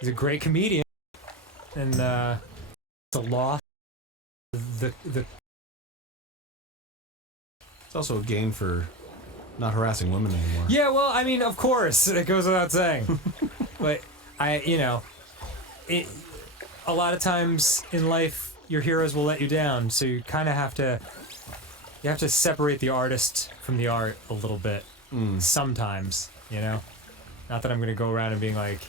he's a great comedian, and it's a loss. The It's also a gain for not harassing women anymore. Yeah, well, of course, it goes without saying. But a lot of times in life, your heroes will let you down, so you kind of have to separate the artist from the art a little bit. Sometimes, Not that I'm gonna go around and being like,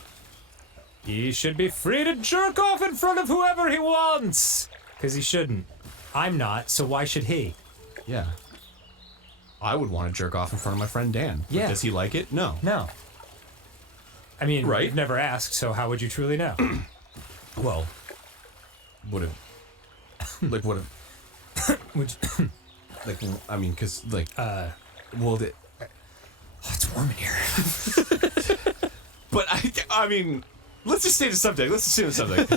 he should be free to jerk off in front of whoever he wants, because he shouldn't. I'm not, so why should he? Yeah. I would want to jerk off in front of my friend Dan. Yeah. Does he like it? No. No. I mean, Right. you've never asked, so how would you truly know? Well, what if? Like what if? Would Like I mean, because like well, it's warm in here. but I mean, let's just stay the subject. Let's assume the subject.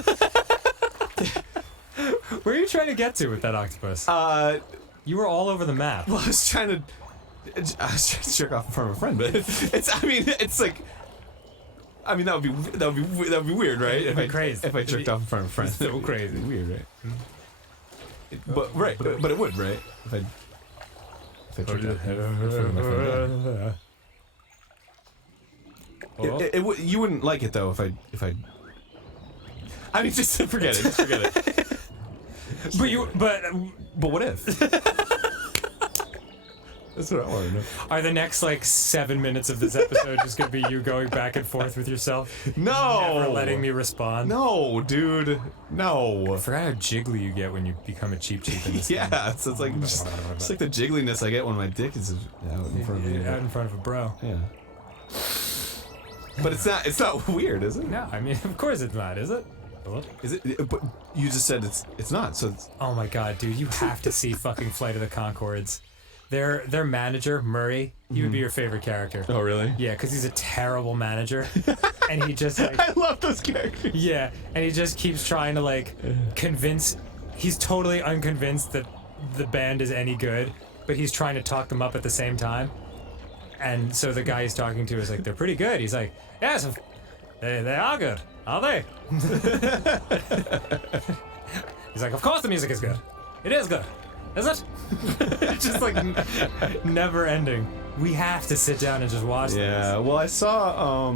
Where are you trying to get to with that octopus? You were all over the map. Well, I was trying to jerk off in front of a friend, but it's. I mean, it's like. I mean, that would be weird, right? It'd be crazy. If I jerked off in front of a friend, It's so crazy. weird, right? But right, but it would, right? If I jerked off in front of my friend. Oh. It would. You wouldn't like it though if I. I mean, just forget it. Just forget it. But But what if? That's what I want to know. are the next like 7 minutes of this episode just gonna be you going back and forth with yourself? No. Never letting me respond? No, dude. No. I forgot how jiggly you get when you become a cheap in this game. Yeah, it's like just it's like the jiggliness I get when my dick is out in front of me. Out in front of a bro. Yeah. But it's not weird, is it? No, I mean, of course it's not, is it? Is it? But you just said it's not. So it's, Oh my god, dude, you have to see fucking Flight of the Conchords. Their manager, Murray, he would be your favorite character. oh really? Yeah, because he's a terrible manager. And he just like... I love those characters. Yeah, and he just keeps trying to like convince... He's totally unconvinced that the band is any good, but he's trying to talk them up at the same time. And so the guy he's talking to is like, they're pretty good. He's like, yes, they are good, are they? He's like, of course the music is good. It is good. Is it? It's just like never ending. We have to sit down and just watch Yeah. this. Well, I saw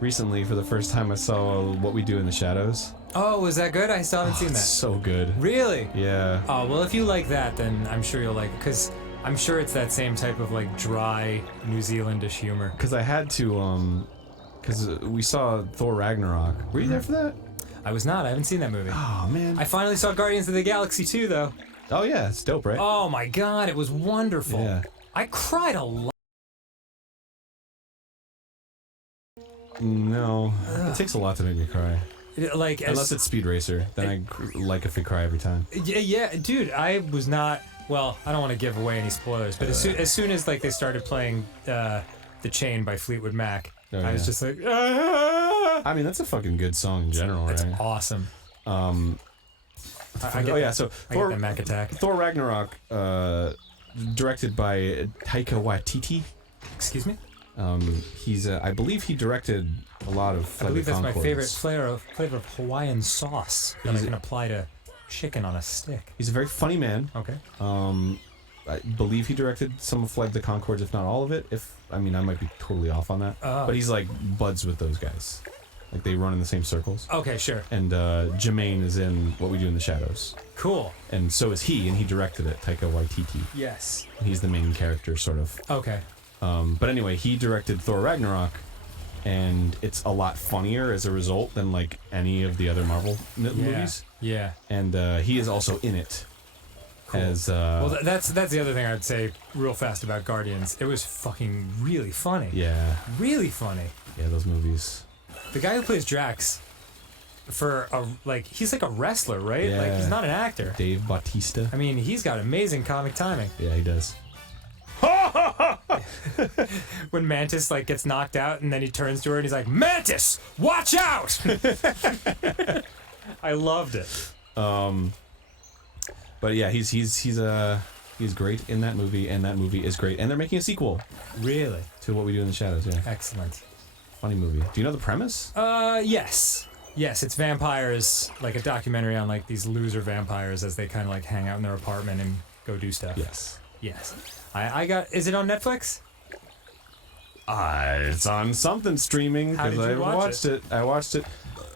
recently for the first time I saw What We Do in the Shadows. Oh, was that good? I still haven't seen It's that. so good. Really? Yeah. Oh, well, if you like that, then I'm sure you'll like it. Because I'm sure it's that same type of like dry New Zealandish humor. Because I had to because we saw Thor Ragnarok. Were you there for that? I was not. I haven't seen that movie. Oh man. I finally saw Guardians of the Galaxy 2, though. Oh yeah, it's dope, right? Oh my god, it was wonderful. Yeah. I cried a lot. No, it takes a lot to make me cry. Like, Unless it's Speed Racer, then I like if we cry every time. yeah, dude, I was not. Well, I don't want to give away any spoilers, but as soon as like they started playing The Chain by Fleetwood Mac, Oh, I was yeah. just like, ah! I mean, that's a fucking good song in general, It's right? awesome. I get Oh yeah, so I get that Mac attack. Thor Ragnarok, directed by Taika Waititi. Excuse me. He's I believe he directed a lot of. I Flight believe of that's my favorite Conchords. flavor of Hawaiian sauce that I He's- can apply to chicken on a stick. He's a very funny man. Okay. I believe he directed some of Flight of the Conchords, if not all of it. I might be totally off on that. Oh. But he's like buds with those guys. Like they run in the same circles. Okay, sure. And Jermaine is in What We Do in the Shadows. Cool. And so is he, and he directed it, Taika Waititi. Yes. He's the main character, sort of. Okay. But anyway, he directed Thor Ragnarok, and it's a lot funnier as a result than like any of the other Marvel movies. Yeah. And he is also in it. Cool. As Well, that's the other thing I'd say real fast about Guardians. It was fucking really funny. yeah, Really funny. those movies. The guy who plays Drax, he's like a wrestler, right? Like he's Yeah. not an actor. Dave Bautista. I mean, he's got amazing comic timing. Yeah, he does. When Mantis like gets knocked out and then he turns to her and he's like, "Mantis, watch out!" I loved it. But yeah, he's great in that movie, and that movie is great. And they're making a sequel Really? to What We Do in the Shadows. Yeah, Excellent. funny movie. Do you know the premise? Yes. Yes, it's vampires, like a documentary on like these loser vampires as they kind of like hang out in their apartment and go do stuff. Yes. Yes. Is it on Netflix? It's on something streaming How because did I you watch watched it. I watched it.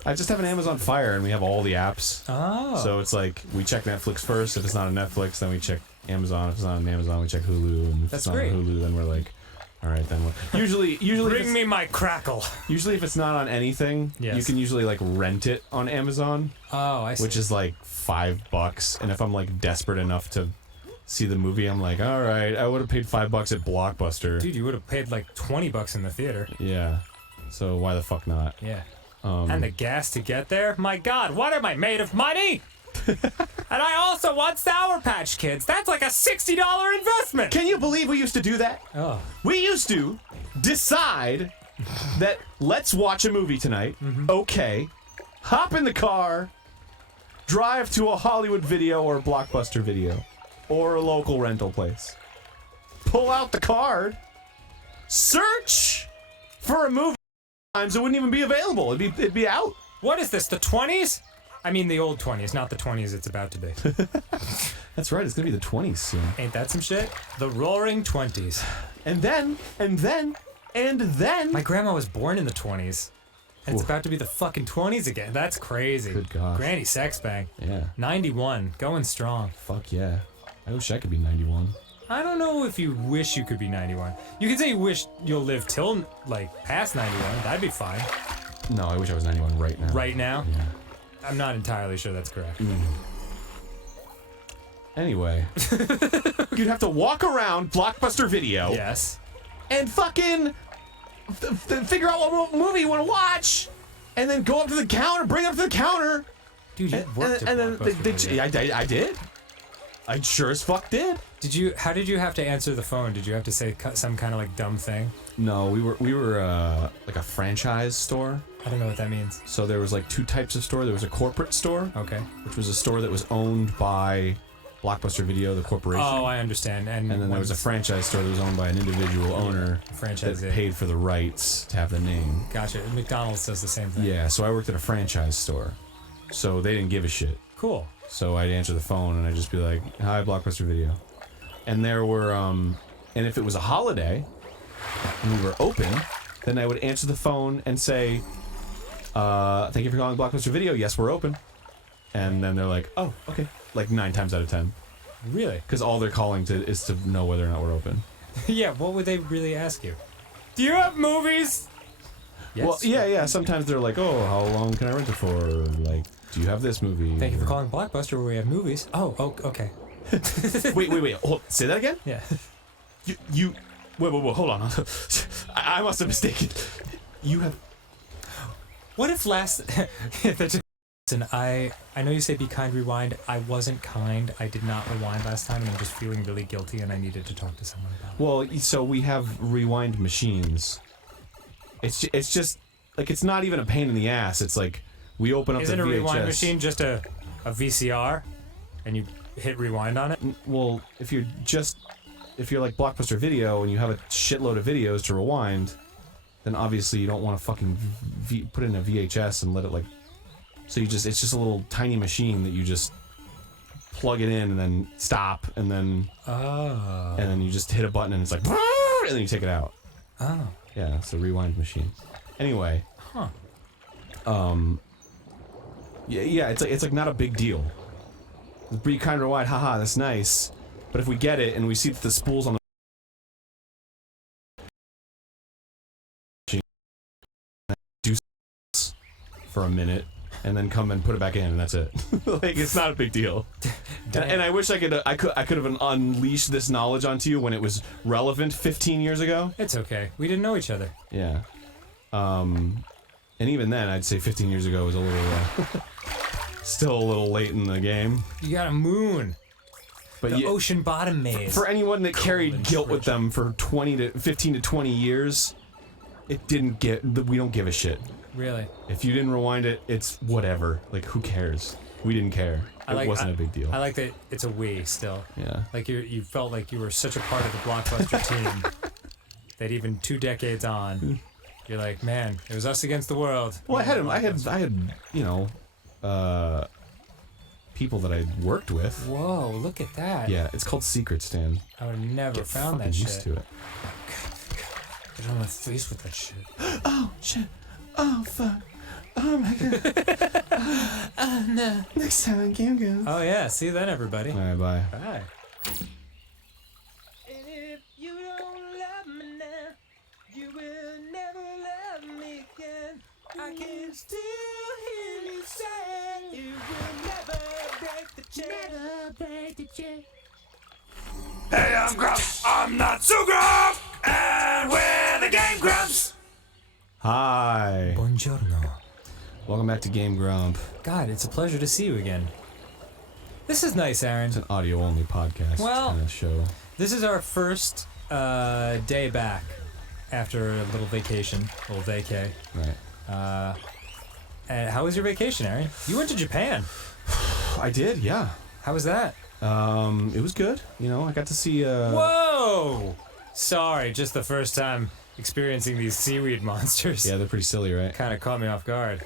I just have an Amazon Fire, and we have all the apps. Oh. So it's like we check Netflix first. If it's not on Netflix, then we check Amazon. If it's not on Amazon, we check Hulu. And if That's it's not great. on Hulu, then we're like, all right, then we're usually if Bring it's- me my crackle. Usually, if it's not on anything, Yes. you can usually like rent it on Amazon, Oh, I see. which is like $5. And if I'm like desperate enough to see the movie, I'm like, all right, I would have paid $5 at Blockbuster. Dude, you would have paid like $20 in the theater. Yeah. So why the fuck not? Yeah. And the gas to get there? My God, what am I made of money? And I also want Sour Patch Kids. That's like a $60 investment. Can you believe we used to do that? Oh. We used to decide that let's watch a movie tonight. Okay. Hop in the car, drive to a Hollywood Video or a Blockbuster Video or a local rental place. Pull out the card, search for a movie. Times it wouldn't even be available. It'd be out. What is this, the 20s? I mean the old 20s, not the 20s it's about to be. That's right. It's gonna be the 20s soon. Ain't that some shit? The roaring 20s. And then. My grandma was born in the 20s. And it's Oof. about to be the fucking 20s again. That's crazy. Good gosh. Granny sex bang. Yeah. 91, going strong. Fuck yeah. I wish I could be 91. I don't know if you wish you could be 91. You could say you wish you'll live till, like, past 91. That'd be fine. No, I wish I was 91 right now. Right now? Yeah. I'm not entirely sure that's correct. Anyway. You'd have to walk around Blockbuster Video Yes. and fucking figure out what movie you want to watch and then go up to the counter, bring it up to the counter. Dude, you worked at Blockbuster Video. I did. I sure as fuck did. How did you have to answer the phone? Did you have to say some kind of like dumb thing? No, we were like a franchise store. I don't know what that means. So there was like two types of store. There was a corporate store, Okay. which was a store that was owned by Blockbuster Video, the corporation. Oh, I understand. And And then there was a franchise store that was owned by an individual owner franchise. that paid for the rights to have the name. Gotcha. McDonald's does the same thing. Yeah, so I worked at a franchise store. So they didn't give a shit. Cool. So I'd answer the phone and I'd just be like, "Hi, Blockbuster Video." And there were, and if it was a holiday and we were open, then I would answer the phone and say, "Thank you for calling Blockbuster Video. Yes, we're open." And then they're like, "Oh, okay." Like 9 times out of 10. Really? Because all they're calling is to know whether or not we're open. Yeah, what would they really ask you? Do you have movies? Yes. Well, yeah. Sometimes they're like, "Oh, how long can I rent it for?" Like, "Do you have this movie?" Thank you for calling Blockbuster where we have movies. Oh, okay. Wait. Hold, say that again? Yeah. You wait, hold on. I must have mistaken. You have... What if Listen, I know you say be kind, rewind. I wasn't kind. I did not rewind last time, and I'm just feeling really guilty, and I needed to talk to someone about it. Well, so we have rewind machines. It's just, like, it's not even a pain in the ass. It's like, we open up Isn't the VHS. a rewind machine just a VCR, and you hit rewind on it? Well, if you're like Blockbuster Video and you have a shitload of videos to rewind, then obviously you don't want to fucking put in a VHS and let it, like... So it's just a little tiny machine that you just plug it in and then stop and then and then you just hit a button and it's like, and then you take it out. Oh. Yeah, it's a rewind machine. Anyway. Huh. Yeah, it's like not a big deal. Be kind of rewind, haha, that's nice. But if we get it and we see that the spool's on the do for a minute. And then come and put it back in, and that's it. Like, it's not a big deal. And I wish I could have unleashed this knowledge onto you when it was relevant 15 years ago. It's okay. We didn't know each other. Yeah. And even then, I'd say 15 years ago was a little, still a little late in the game. You got a moon. But The ocean bottom maze. For anyone that carried Golden guilt with treasure. them for 15 to 20 years, we don't give a shit. Really? If you didn't rewind it, it's whatever. Like, who cares? We didn't care. It wasn't a big deal. I like that it's a we still. Yeah. Like you felt like you were such a part of the Blockbuster team that even 2 decades on, you're like, man, it was us against the world. Well, I had people that I worked with. Whoa, look at that. Yeah, it's called Secret Stand. I would have never Get found fucking that used shit. to it. Get on my face with that shit. Oh shit! Oh fuck! Oh my god! No. Next time, game goes. Oh yeah, see you then, everybody. All right, bye. Bye. And if you don't love me now, you will never love me again. I can still hear you say you will never break the chain. Never break the chain. Hey, I'm Grump. I'm not so Grump. And we're the Game Grumps. Hi. Buongiorno. Welcome back to Game Grump. God, it's a pleasure to see you again. This is nice, Aaron. It's an audio-only podcast Well- kind of show. This is our first day back after a little vacation, a little vacay. Right. And how was your vacation, Aaron? You went to Japan. I did, yeah. How was that? It was good. You know, I got to see. Whoa! Sorry, just the first time experiencing these seaweed monsters. Yeah, they're pretty silly, right? Kind of caught me off guard.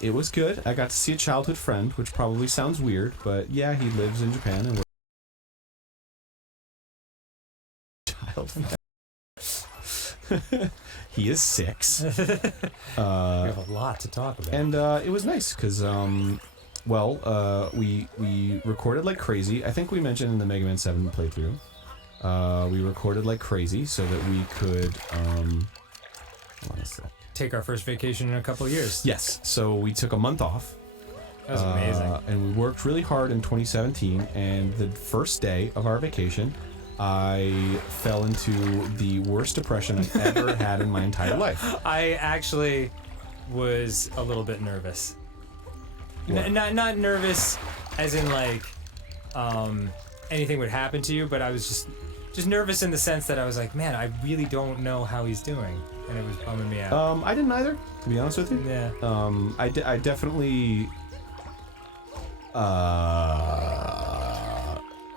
It was good. I got to see a childhood friend, which probably sounds weird, but yeah, he lives in Japan and. He is 6. We have a lot to talk about. And it was nice because, we recorded like crazy. I think we mentioned in the Mega Man 7 playthrough, we recorded like crazy so that we could. Hold on a sec. Take our first vacation in a couple of years. Yes, so we took a month off. That was amazing. And we worked really hard in 2017. And the first day of our vacation, I fell into the worst depression I've ever had in my entire life. I actually was a little bit nervous. What? Not nervous as in like anything would happen to you, but I was just nervous in the sense that I was like, man, I really don't know how he's doing, and it was bumming me out. I didn't either, to be honest with you. Yeah. I definitely.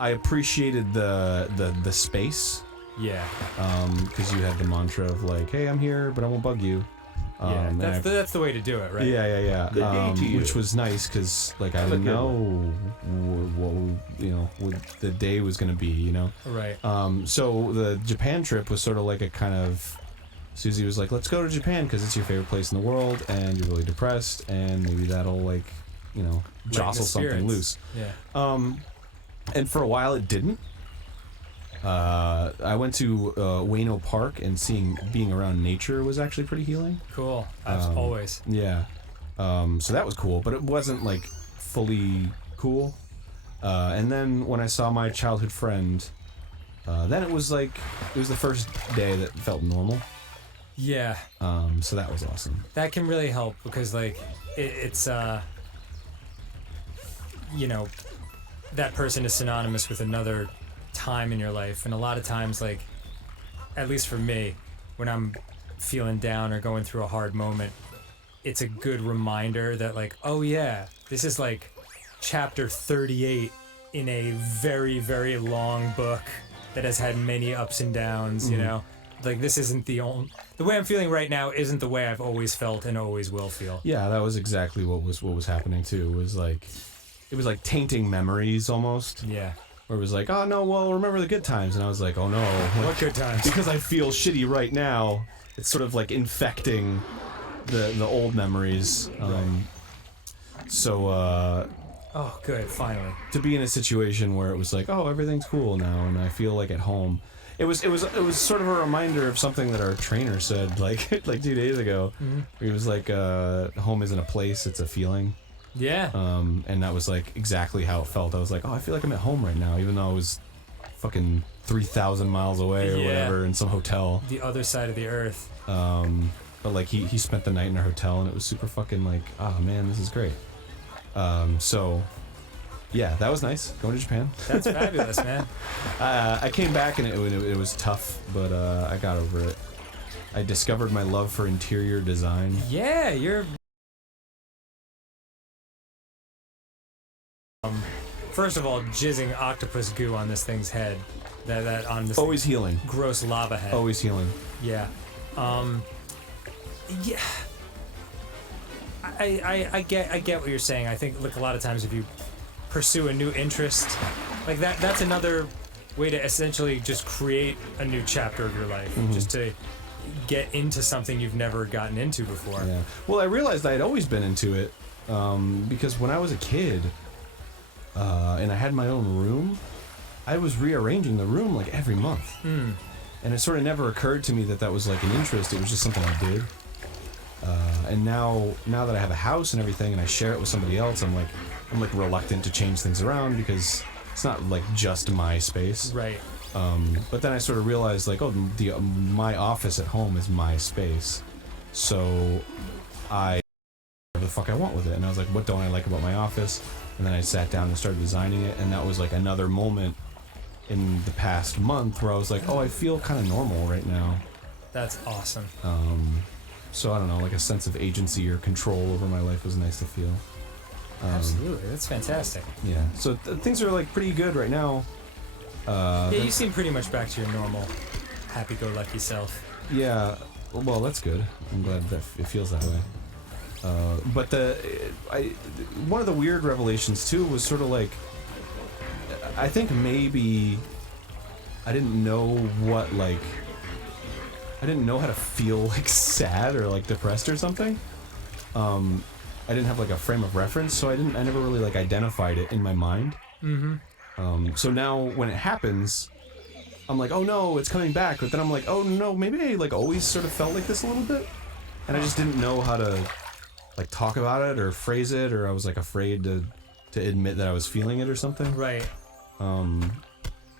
I appreciated the space. Yeah. Because you had the mantra of like, hey, I'm here, but I won't bug you. Yeah. And That's the way to do it, right? Yeah. The day to you. Which was nice because like I That's a didn't good know what the day was gonna be, you know. Right. So the Japan trip was sort of like a kind of. Susie was like, let's go to Japan because it's your favorite place in the world, and you're really depressed, and maybe that'll like, jostle something loose. Yeah. And for a while it didn't. I went to Ueno Park, and being around nature was actually pretty healing. Cool. As always. Yeah. So that was cool, but it wasn't like fully cool. And then when I saw my childhood friend, then it was the first day that felt normal. Yeah. So that was awesome. That can really help because like it's that person is synonymous with another time in your life, and a lot of times, like, at least for me, when I'm feeling down or going through a hard moment, it's a good reminder that like, oh yeah, this is like chapter 38 in a very, very long book that has had many ups and downs, you know. Like, this isn't the way I'm feeling right now isn't the way I've always felt and always will feel. Yeah, that was exactly what was happening too. It was like tainting memories almost. Yeah. Where it was like, oh no, well, remember the good times, and I was like, oh no, What good times? because I feel shitty right now. It's sort of like infecting the old memories. So Oh, good, finally. to be in a situation where it was like, oh, everything's cool now, and I feel like at home. It was sort of a reminder of something that our trainer said like 2 days ago. Mm-hmm. He was like, home isn't a place, it's a feeling. Yeah. And that was like exactly how it felt. I was like, oh, I feel like I'm at home right now, even though I was fucking 3,000 miles away or whatever in some hotel. The other side of the earth. But like he spent the night in a hotel, and it was super fucking like, oh man, this is great. So yeah, that was nice going to Japan. That's fabulous, man. I came back and it was tough, but I got over it. I discovered my love for interior design. Yeah, you're. First of all, jizzing octopus goo on this thing's head. That on this Always healing. gross lava head. Always healing. Yeah. Yeah. I get what you're saying. I think like a lot of times if you pursue a new interest, like that's another way to essentially just create a new chapter of your life. Mm-hmm. Just to get into something you've never gotten into before. Yeah. Well, I realized I had always been into it because when I was a kid and I had my own room, I was rearranging the room like every month. Mm. And it sort of never occurred to me that was like an interest. It was just something I did. And now that I have a house and everything, and I share it with somebody else, I'm like reluctant to change things around because it's not like just my space. Right. But then I sort of realized like, oh, my office at home is my space. So I whatever the fuck I want with it. And I was like, what don't I like about my office? And then I sat down and started designing it, and that was like another moment in the past month where I was like, oh, I feel kind of normal right now. That's awesome. So I don't know, like a sense of agency or control over my life was nice to feel. Absolutely, that's fantastic. Yeah. So things are like pretty good right now. Yeah, you seem pretty much back to your normal, happy-go-lucky self. Yeah. Well, that's good. I'm glad that it feels that way. But one of the weird revelations too was sort of like, I think maybe I didn't know what like. I didn't know how to feel like sad or like depressed or something. I didn't have like a frame of reference, so I never really like identified it in my mind. So now when it happens, I'm like, oh no, it's coming back. But then I'm like, oh no, maybe I like always sort of felt like this a little bit, and I just didn't know how to like talk about it or phrase it, or I was like afraid to admit that I was feeling it or something. Right.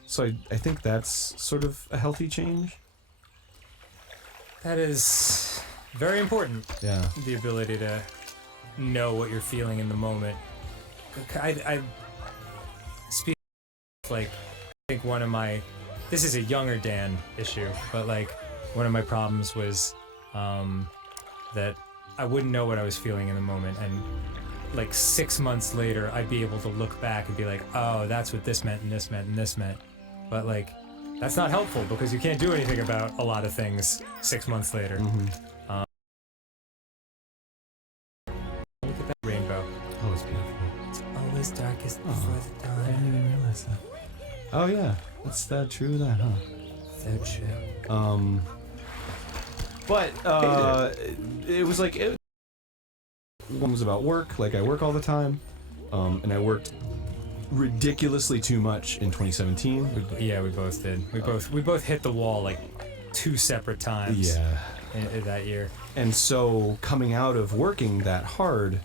So I think that's sort of a healthy change. That is very important. Yeah. The ability to know what you're feeling in the moment. I speak like I think one of my this is a younger Dan issue, but like one of my problems was that I wouldn't know what I was feeling in the moment, and like 6 months later I'd be able to look back and be like, oh, that's what this meant and this meant and this meant. But like that's not helpful because you can't do anything about a lot of things 6 months later. Look at that rainbow. Oh, it's beautiful. It's always darkest before the I dawn. didn't even realize that. Oh yeah, that's that true. That huh? So true. But it was like one was about work. Like I work all the time, and I worked ridiculously too much in 2017. Yeah, we both did. We both hit the wall like 2 separate times. Yeah. In that year. And so coming out of working that hard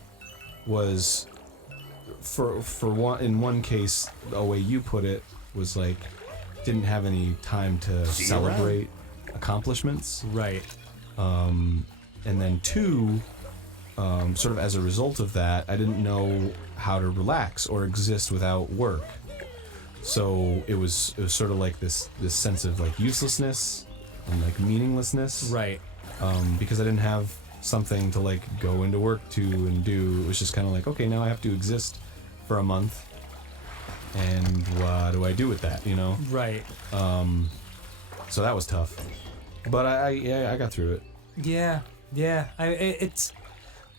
was for one in one case, the way you put it was like didn't have any time to celebrate accomplishments. Right. And then 2, sort of as a result of that, I didn't know how to relax or exist without work. So it was sort of like this sense of like uselessness and like meaninglessness. Right. Because I didn't have something to like go into work to and do. It was just kind of like, okay, now I have to exist for a month, and what do I do with that? You know? Right. So that was tough, but I got through it. Yeah.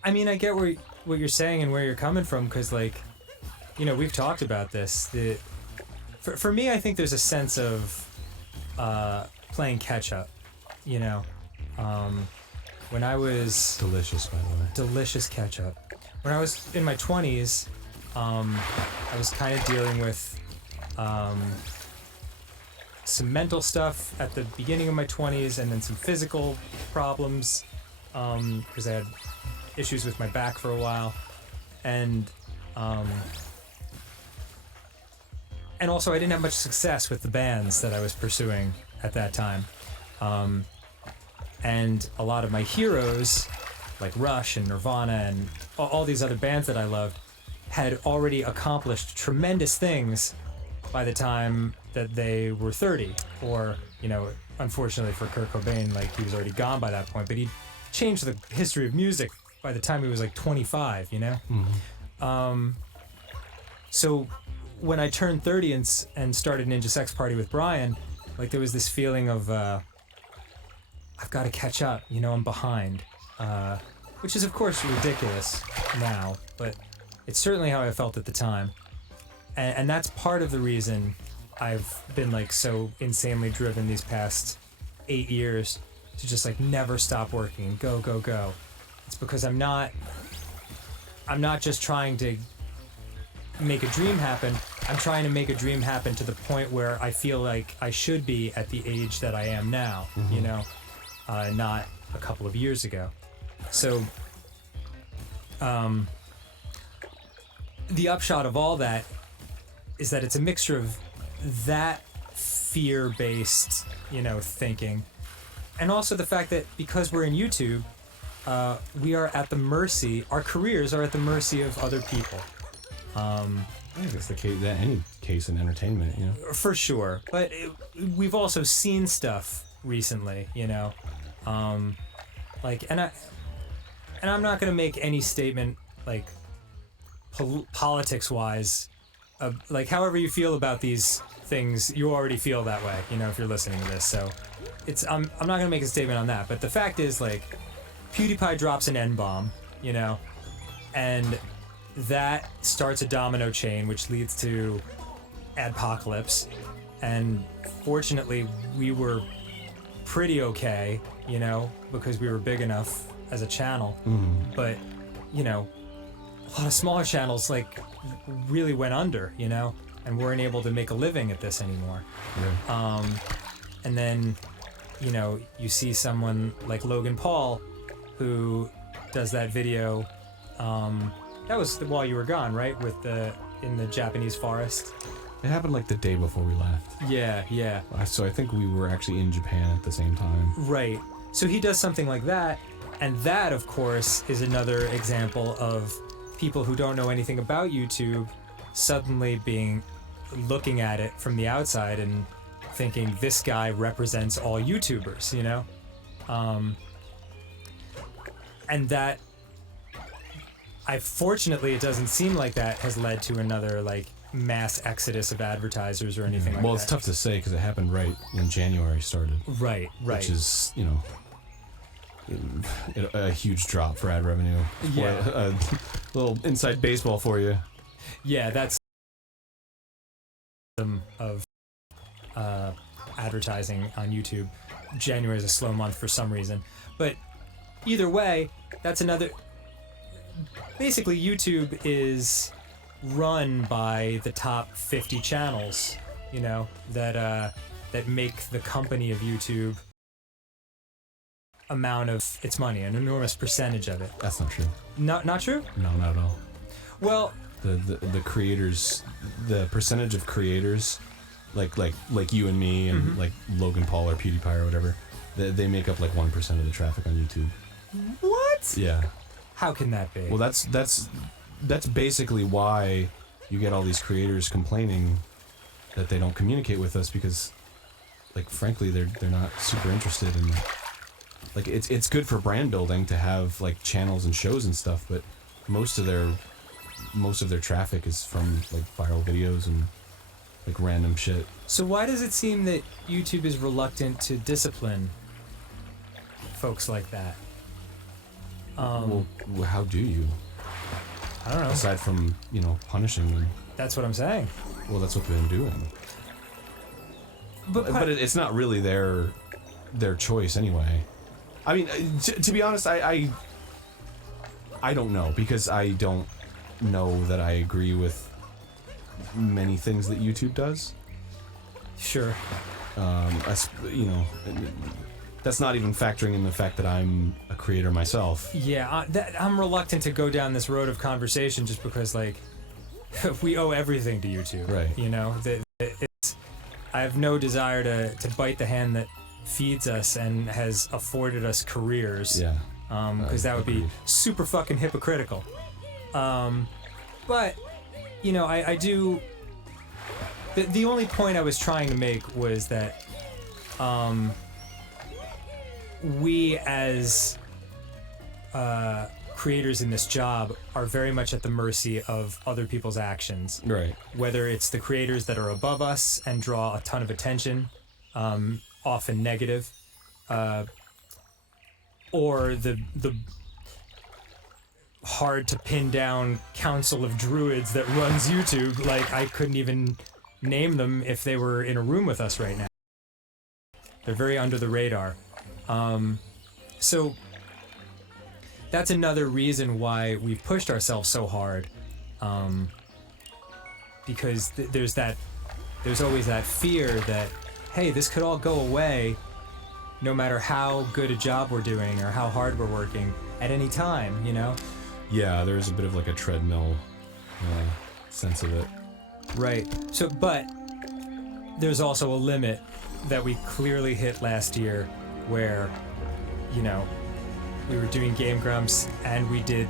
I mean, I get what you're saying and where you're coming from, because like, you know, we've talked about this. For me, I think there's a sense of playing catch up. You know, when I was Delicious, by the way. delicious catch up. When I was in my 20s, I was kind of dealing with some mental stuff at the beginning of my 20s, and then some physical problems because I had issues with my back for a while, and also I didn't have much success with the bands that I was pursuing at that time. And a lot of my heroes, like Rush and Nirvana and all these other bands that I loved, had already accomplished tremendous things by the time that they were 30. Or, you know, unfortunately for Kurt Cobain, like he was already gone by that point, but he changed the history of music by the time he was like 25, you know? Mm-hmm. So when I turned 30 and started Ninja Sex Party with Brian, like there was this feeling of, I've got to catch up, you know, I'm behind. Which is of course ridiculous now, but it's certainly how I felt at the time. And that's part of the reason I've been like so insanely driven these past 8 years to just like never stop working and go. It's because I'm not just trying to make a dream happen. I'm trying to make a dream happen to the point where I feel like I should be at the age that I am now, you know, not a couple of years ago. So, the upshot of all that is that it's a mixture of that fear-based, you know, thinking, and also the fact that because we're in YouTube, we are at the mercy. Our careers are at the mercy of other people. I think that's the case. That any case in entertainment, you know. For sure, but we've also seen stuff recently, you know, like, and I'm not gonna make any statement like politics wise, like however you feel about these things, you already feel that way, you know, if you're listening to this. So I'm not gonna make a statement on that, but the fact is, like, PewDiePie drops an N-bomb, you know, and that starts a domino chain, which leads to adpocalypse. And fortunately, we were pretty okay, you know, because we were big enough as a channel. But, you know, a lot of smaller channels, like, really went under, you know, and weren't able to make a living at this anymore. And then, you know, you see someone like Logan Paul, who does that video, that was while you were gone, right? In the Japanese forest. It happened like the day before we left. Yeah. So I think we were actually in Japan at the same time. Right. So he does something like that, and that, of course, is another example of people who don't know anything about YouTube suddenly looking at it from the outside and thinking this guy represents all YouTubers, you know? And that, fortunately, it doesn't seem like that has led to another, like, mass exodus of advertisers or anything like that. Well, it's tough to say because it happened right when January started. Right. Which is, you know, a huge drop for ad revenue. Yeah. A little inside baseball for you. Yeah, that's of advertising on YouTube. January is a slow month for some reason. But either way, that's another... Basically, YouTube is run by the top 50 channels, you know, that make the company of YouTube amount of its money, an enormous percentage of it. That's not true. Not true? No, not at all. Well, the creators, the percentage of creators, like you and me and like Logan Paul or PewDiePie or whatever, they make up like 1% of the traffic on YouTube. what? Yeah. How can that be? Well, that's basically why you get all these creators complaining that they don't communicate with us because, like, frankly, they're not super interested in. Like, it's good for brand building to have like channels and shows and stuff, but most of their traffic is from like viral videos and like random shit. So why does it seem that YouTube is reluctant to discipline folks like that? Well, how do you? I don't know. Aside from, you know, punishing them. That's what I'm saying. Well, that's what they've been doing. But it's not really their choice anyway. I mean, to be honest, I don't know, because I don't know that I agree with many things that YouTube does. Sure. You know, that's not even factoring in the fact that I'm a creator myself. Yeah, I'm reluctant to go down this road of conversation just because, like, we owe everything to YouTube. Right. You know, I have no desire to bite the hand that feeds us and has afforded us careers. Yeah. Because that would be super fucking hypocritical. But, you know, I do... The only point I was trying to make was that we as creators in this job are very much at the mercy of other people's actions. Right. Whether it's the creators that are above us and draw a ton of attention, often negative, or the hard to pin down council of druids that runs YouTube. Like, I couldn't even name them if they were in a room with us right now. They're very under the radar. So that's another reason why we've pushed ourselves so hard, because there's always that fear that, hey, this could all go away no matter how good a job we're doing or how hard we're working at any time, you know? Yeah, there's a bit of like a treadmill sense of it. Right. So, but there's also a limit that we clearly hit last year where, you know, we were doing Game Grumps, and we did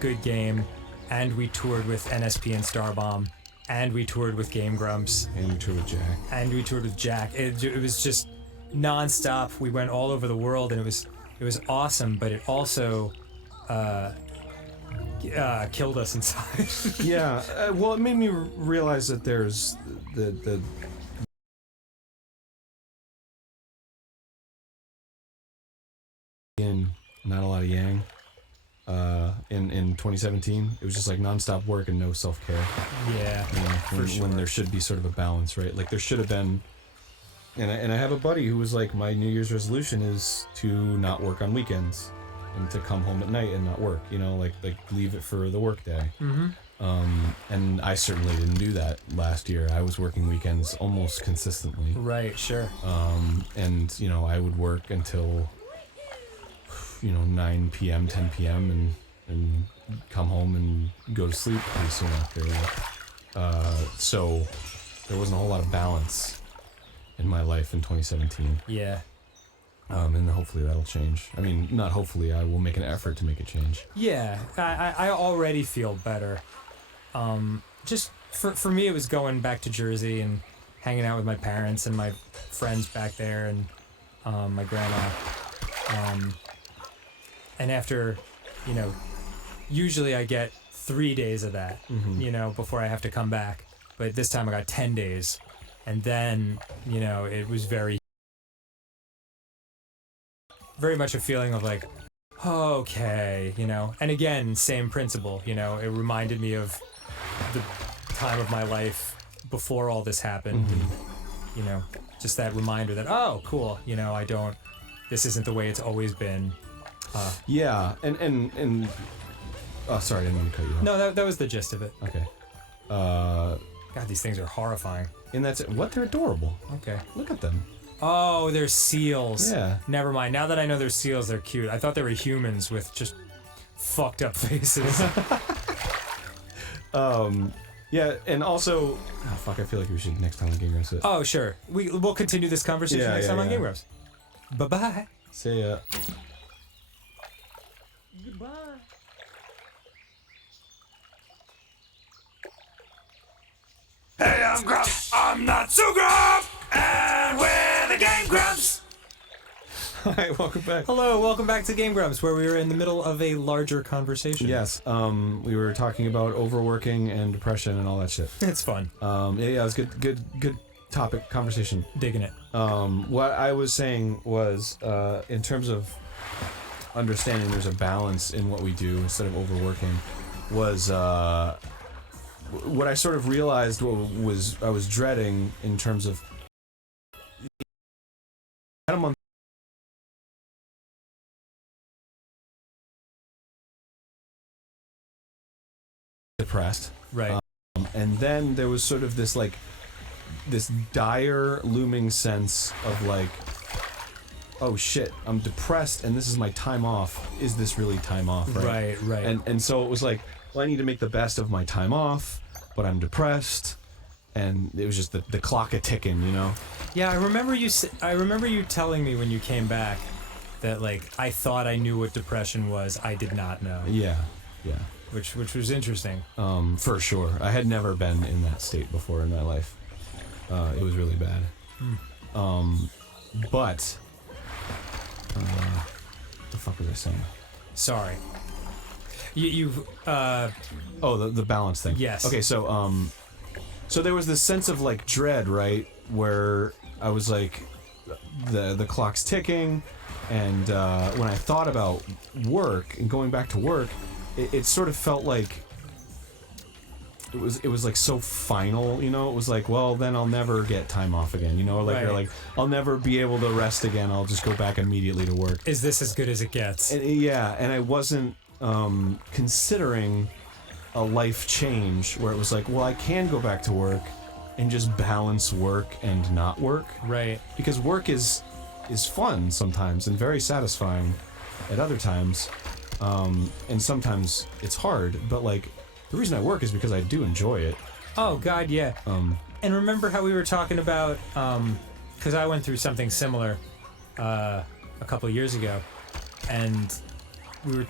Good Game, and we toured with NSP and Starbomb, and we toured with Game Grumps, And you toured with Jack. and we toured with Jack. It was just non-stop. We went all over the world, and it was awesome, but it also killed us inside. Yeah, well, it made me realize that there's the in not a lot of yang. In 2017, it was just like nonstop work and no self-care. Yeah, You know, for when, sure. when there should be sort of a balance, right? Like there should have been. And I have a buddy who was like, my New Year's resolution is to not work on weekends, and to come home at night and not work. You know, like leave it for the work day. Mm-hmm. And I certainly didn't do that last year. I was working weekends almost consistently. Right, sure. And you know, I would work until 9 p.m., 10 p.m. and come home and go to sleep pretty soon after. So there wasn't a whole lot of balance in my life in 2017. Yeah. And hopefully that'll change. I mean, not hopefully, I will make an effort to make it change. Yeah, I already feel better. Just for me, it was going back to Jersey and hanging out with my parents and my friends back there and my grandma. And after, usually I get 3 days of that, before I have to come back. But this time I got 10 days. And then, it was very much a feeling of like, okay, and again, same principle, it reminded me of the time of my life before all this happened. And, just that reminder that, oh, cool, this isn't the way it's always been. Yeah, and oh, sorry, I didn't mean to cut you off. No, that was the gist of it. Okay. God, these things are horrifying. And that's it. What? They're adorable. Okay. Look at them. Oh, they're seals. Yeah. Never mind. Now that I know they're seals, they're cute. I thought they were humans with just fucked up faces. Yeah, and also, oh fuck, I feel like we should next time on Game Grumps. Oh, sure. We'll continue this conversation Yeah, next yeah, time on yeah. Game Grumps. Bye-bye. See ya. Hey, I'm Grump, I'm not so Grump, and we're the Game Grumps. Hi, welcome back. Hello, welcome back to Game Grumps, where we were in the middle of a larger conversation. Yes, we were talking about overworking and depression and all that shit. It's fun. Yeah, it was good topic, conversation. Digging it. What I was saying was, in terms of understanding there's a balance in what we do instead of overworking, was, what I sort of realized was I was dreading in terms of had a month depressed, Right. and then there was sort of this this dire looming sense of like, oh shit, I'm depressed and this is my time off. Is this really time off? Right. And so it was like, well, I need to make the best of my time off, but I'm depressed, and it was just the clock a ticking, Yeah, I remember you telling me when you came back that like I thought I knew what depression was. I did not know. Yeah. Which was interesting. For sure. I had never been in that state before in my life. It was really bad. But the fuck was I saying? Sorry. You Oh, the balance thing. Yes. Okay, so so there was this sense of like dread, right, where I was like, the clock's ticking, and when I thought about work and going back to work, it sort of felt like it was like so final, It was like, well, then I'll never get time off again, Like Right. you're like, I'll never be able to rest again. I'll just go back immediately to work. is this as good as it gets? And I wasn't considering a life change where it was like, well, I can go back to work and just balance work and not work, Right. because work is fun sometimes and very satisfying at other times, and sometimes it's hard, but like the reason I work is because I do enjoy it. Oh God, yeah. And remember how we were talking about, because I went through something similar a couple of years ago, and we were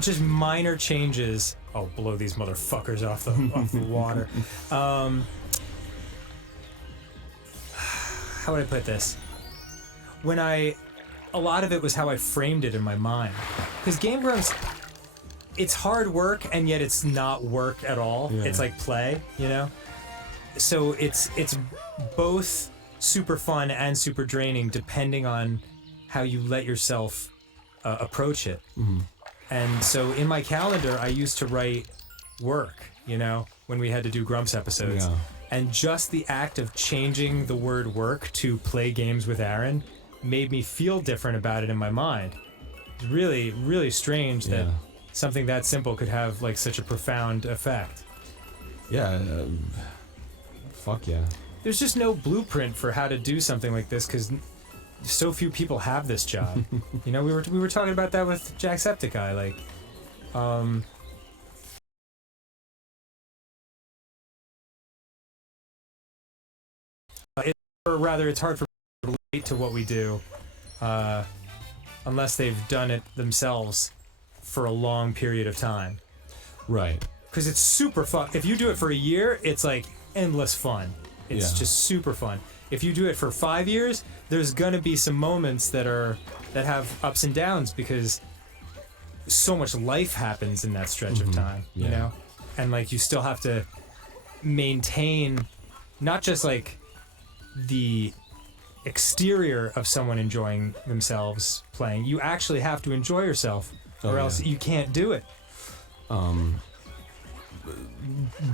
just minor changes. Oh, blow these motherfuckers off the water. How would I put this? A lot of it was how I framed it in my mind. Because Game Grumps, it's hard work and yet it's not work at all. Yeah. It's like play, you know? So it's both super fun and super draining depending on how you let yourself approach it. Mm-hmm. And so in my calendar, I used to write work, you know, when we had to do Grumps episodes. Yeah. And just the act of changing the word work to play games with Aaron made me feel different about it in my mind. It's really, really strange that Yeah. something that simple could have like such a profound effect. Yeah. Fuck yeah. There's just no blueprint for how to do something like this because so few people have this job. You know, we were talking about that with Jacksepticeye, like, or rather, it's hard for people to relate to what we do, unless they've done it themselves for a long period of time. Right. Because it's super fun. If you do it for a year, it's like endless fun. It's Yeah. just super fun. If you do it for 5 years, there's gonna be some moments that have ups and downs because so much life happens in that stretch of time, you Yeah. know? And like you still have to maintain not just like the exterior of someone enjoying themselves playing. You actually have to enjoy yourself or Oh, else yeah. you can't do it.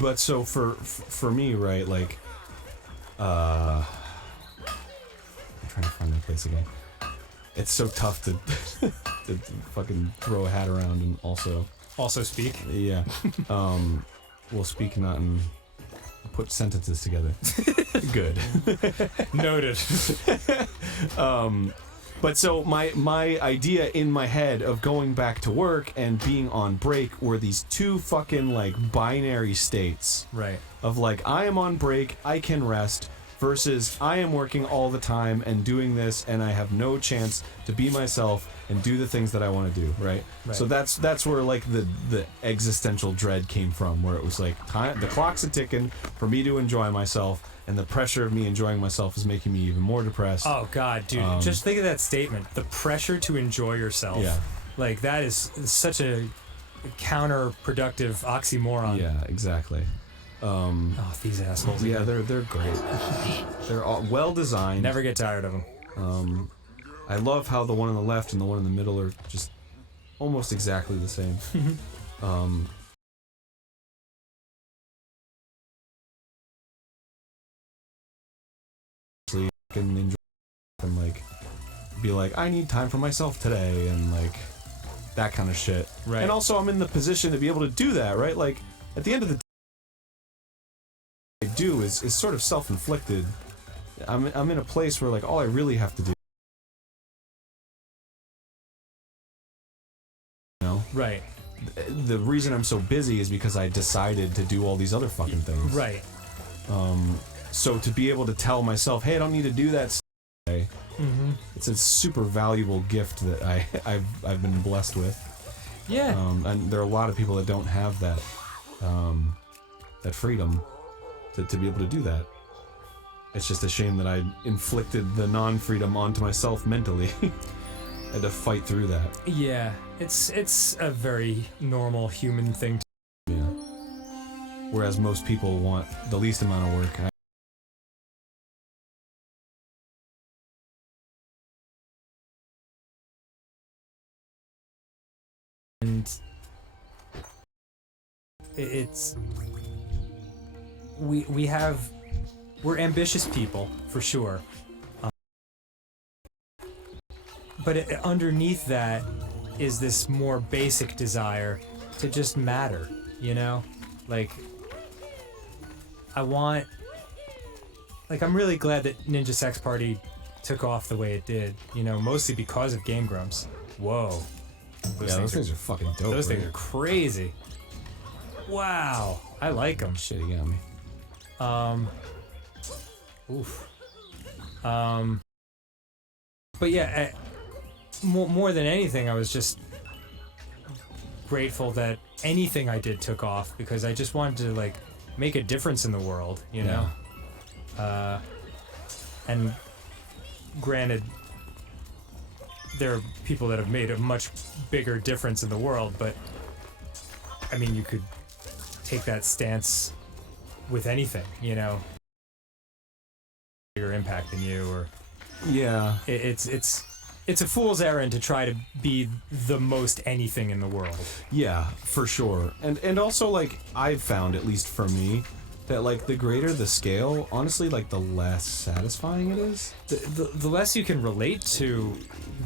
But so for me, right, like, I'm trying to find my place again. It's so tough to to fucking throw a hat around and also, Also speak. yeah. We'll speak not and put sentences together. Good. Noted. But so my idea in my head of going back to work and being on break were these two fucking like binary states Right. of like I am on break, I can rest, versus I am working all the time and doing this and I have no chance to be myself and do the things that I want to do, right? Right. So that's where like the existential dread came from, where it was like time, the clock's a ticking for me to enjoy myself, and the pressure of me enjoying myself is making me even more depressed. Oh God, dude! Just think of that statement. The pressure to enjoy yourself. Yeah. Like that is such a counterproductive oxymoron. Yeah, exactly. Oh, these assholes. Yeah, they're great. They're all well designed. Never get tired of them. I love how the one on the left and the one in the middle are just almost exactly the same. Can enjoy and like be like, I need time for myself today, and like that kind of shit. Right. And also, I'm in the position to be able to do that, right? Like at the end of the day, what I do is sort of self-inflicted. I'm in a place where like all I really have to do. Right. The reason I'm so busy is because I decided to do all these other fucking things. Right. So to be able to tell myself, hey, I don't need to do that today, it's a super valuable gift that I've been blessed with. Yeah. And there are a lot of people that don't have that that freedom to be able to do that. It's just a shame that I inflicted the non-freedom onto myself mentally. I had to fight through that. Yeah. It's a very normal human thing. Yeah. Whereas most people want the least amount of work. And it's we're ambitious people for sure, but underneath that is this more basic desire to just matter, you know? Like I'm really glad that Ninja Sex Party took off the way it did, you know, mostly because of Game Grumps. Whoa. Those things are fucking dope. Those things right? are crazy. Wow, I like them. Shit, you got me. Oof. But yeah, more than anything, I was just grateful that anything I did took off because I just wanted to like make a difference in the world, you know. And granted, there are people that have made a much bigger difference in the world, but I mean, you could take that stance with anything, you know. Bigger impact than you, or Yeah. it's a fool's errand to try to be the most anything in the world. Yeah, for sure. And also, like, I've found, at least for me, that, like, the greater the scale, honestly, like, the less satisfying it is. The less you can relate to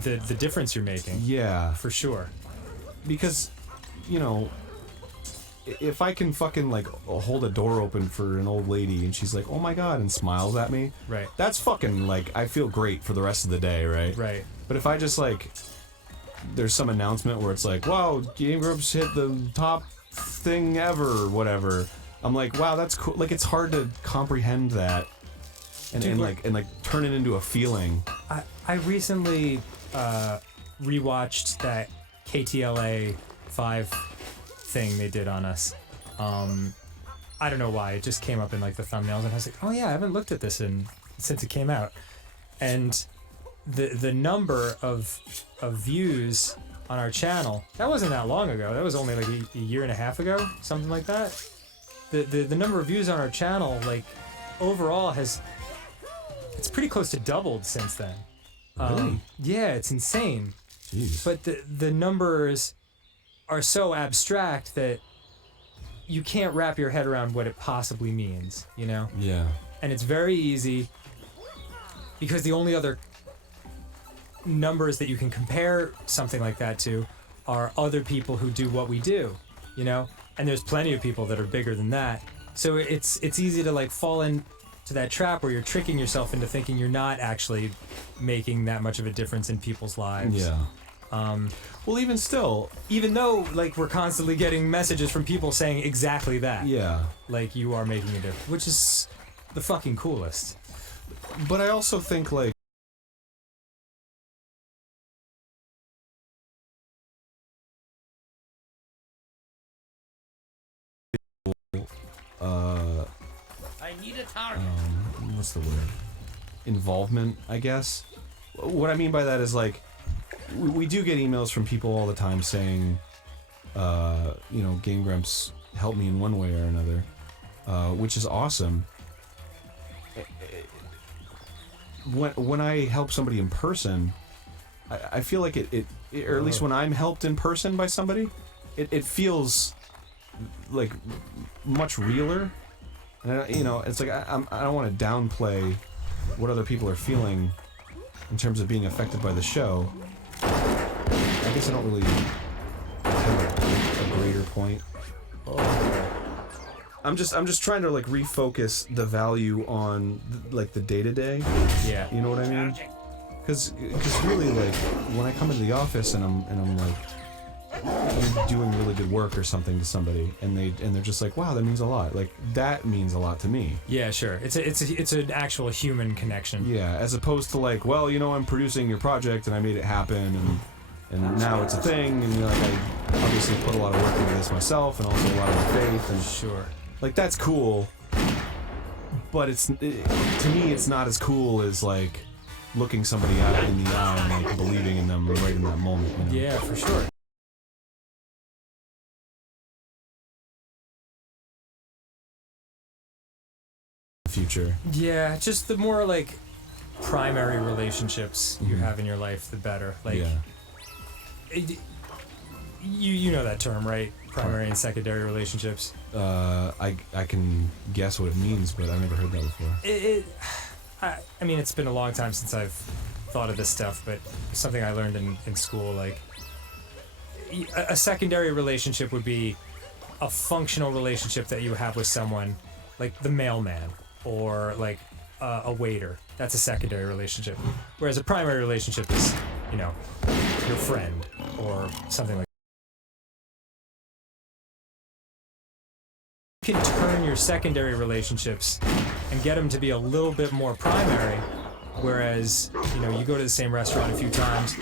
the difference you're making, Yeah. for sure. Because, you know, if I can fucking, like, hold a door open for an old lady and she's like, oh my god, and smiles at me, Right. that's fucking, like, I feel great for the rest of the day, right? Right. But if I just, like, there's some announcement where it's like, wow, Game Grumps hit the top thing ever, or whatever, I'm like, wow, that's cool. Like, it's hard to comprehend that and, Dude, and turn it into a feeling. I recently rewatched that KTLA 5 thing they did on us. I don't know why, it just came up in like the thumbnails and I was like, oh yeah, I haven't looked at this since it came out. And the number of views on our channel, that wasn't that long ago. That was only like a year and a half ago, something like that. The number of views on our channel, like, overall it's pretty close to doubled since then. Really? Yeah, it's insane. Jeez. But the numbers are so abstract that you can't wrap your head around what it possibly means, you know? Yeah. And it's very easy because the only other numbers that you can compare something like that to are other people who do what we do, you know? And there's plenty of people that are bigger than that. So it's easy to like fall into that trap where you're tricking yourself into thinking you're not actually making that much of a difference in people's lives. Yeah. Well, even still, Even though like we're constantly getting messages from people saying exactly that. yeah. Like you are making a difference, which is the fucking coolest. But I also think, like, I need a target. what's the word? Involvement, I guess. What I mean by that is, like, we do get emails from people all the time saying, you know, Game Grumps helped me in one way or another, which is awesome. When I help somebody in person, I feel like it or at least when I'm helped in person by somebody, it feels like much realer. And you know, it's like I don't want to downplay what other people are feeling in terms of being affected by the show. I guess I don't really have a greater point. I'm just trying to like refocus the value on like the day-to-day. Yeah. You know what I mean? Because really, like, when I come into the office and I'm like, you're doing really good work or something to somebody, and they're just like, wow, that means a lot. Like, that means a lot to me. Yeah, sure. It's an actual human connection. Yeah, as opposed to like, well, you know, I'm producing your project and I made it happen and now it's a thing, and you know, like, I obviously put a lot of work into this myself and also a lot of my faith, and Sure. like, that's cool. But to me, it's not as cool as like looking somebody out in the eye and like believing in them right in that moment. You know? Yeah, for sure. Future. Yeah, just the more like primary relationships you have in your life, the better. Like, Yeah. you know that term, right? Primary and secondary relationships. I can guess what it means, but I've never heard that before. I mean, it's been a long time since I've thought of this stuff, but something I learned in school, like, a secondary relationship would be a functional relationship that you have with someone, like the mailman, or like a waiter. That's a secondary relationship. Whereas a primary relationship is, you know, your friend, or something like that. You can turn your secondary relationships and get them to be a little bit more primary, whereas, you know, you go to the same restaurant a few times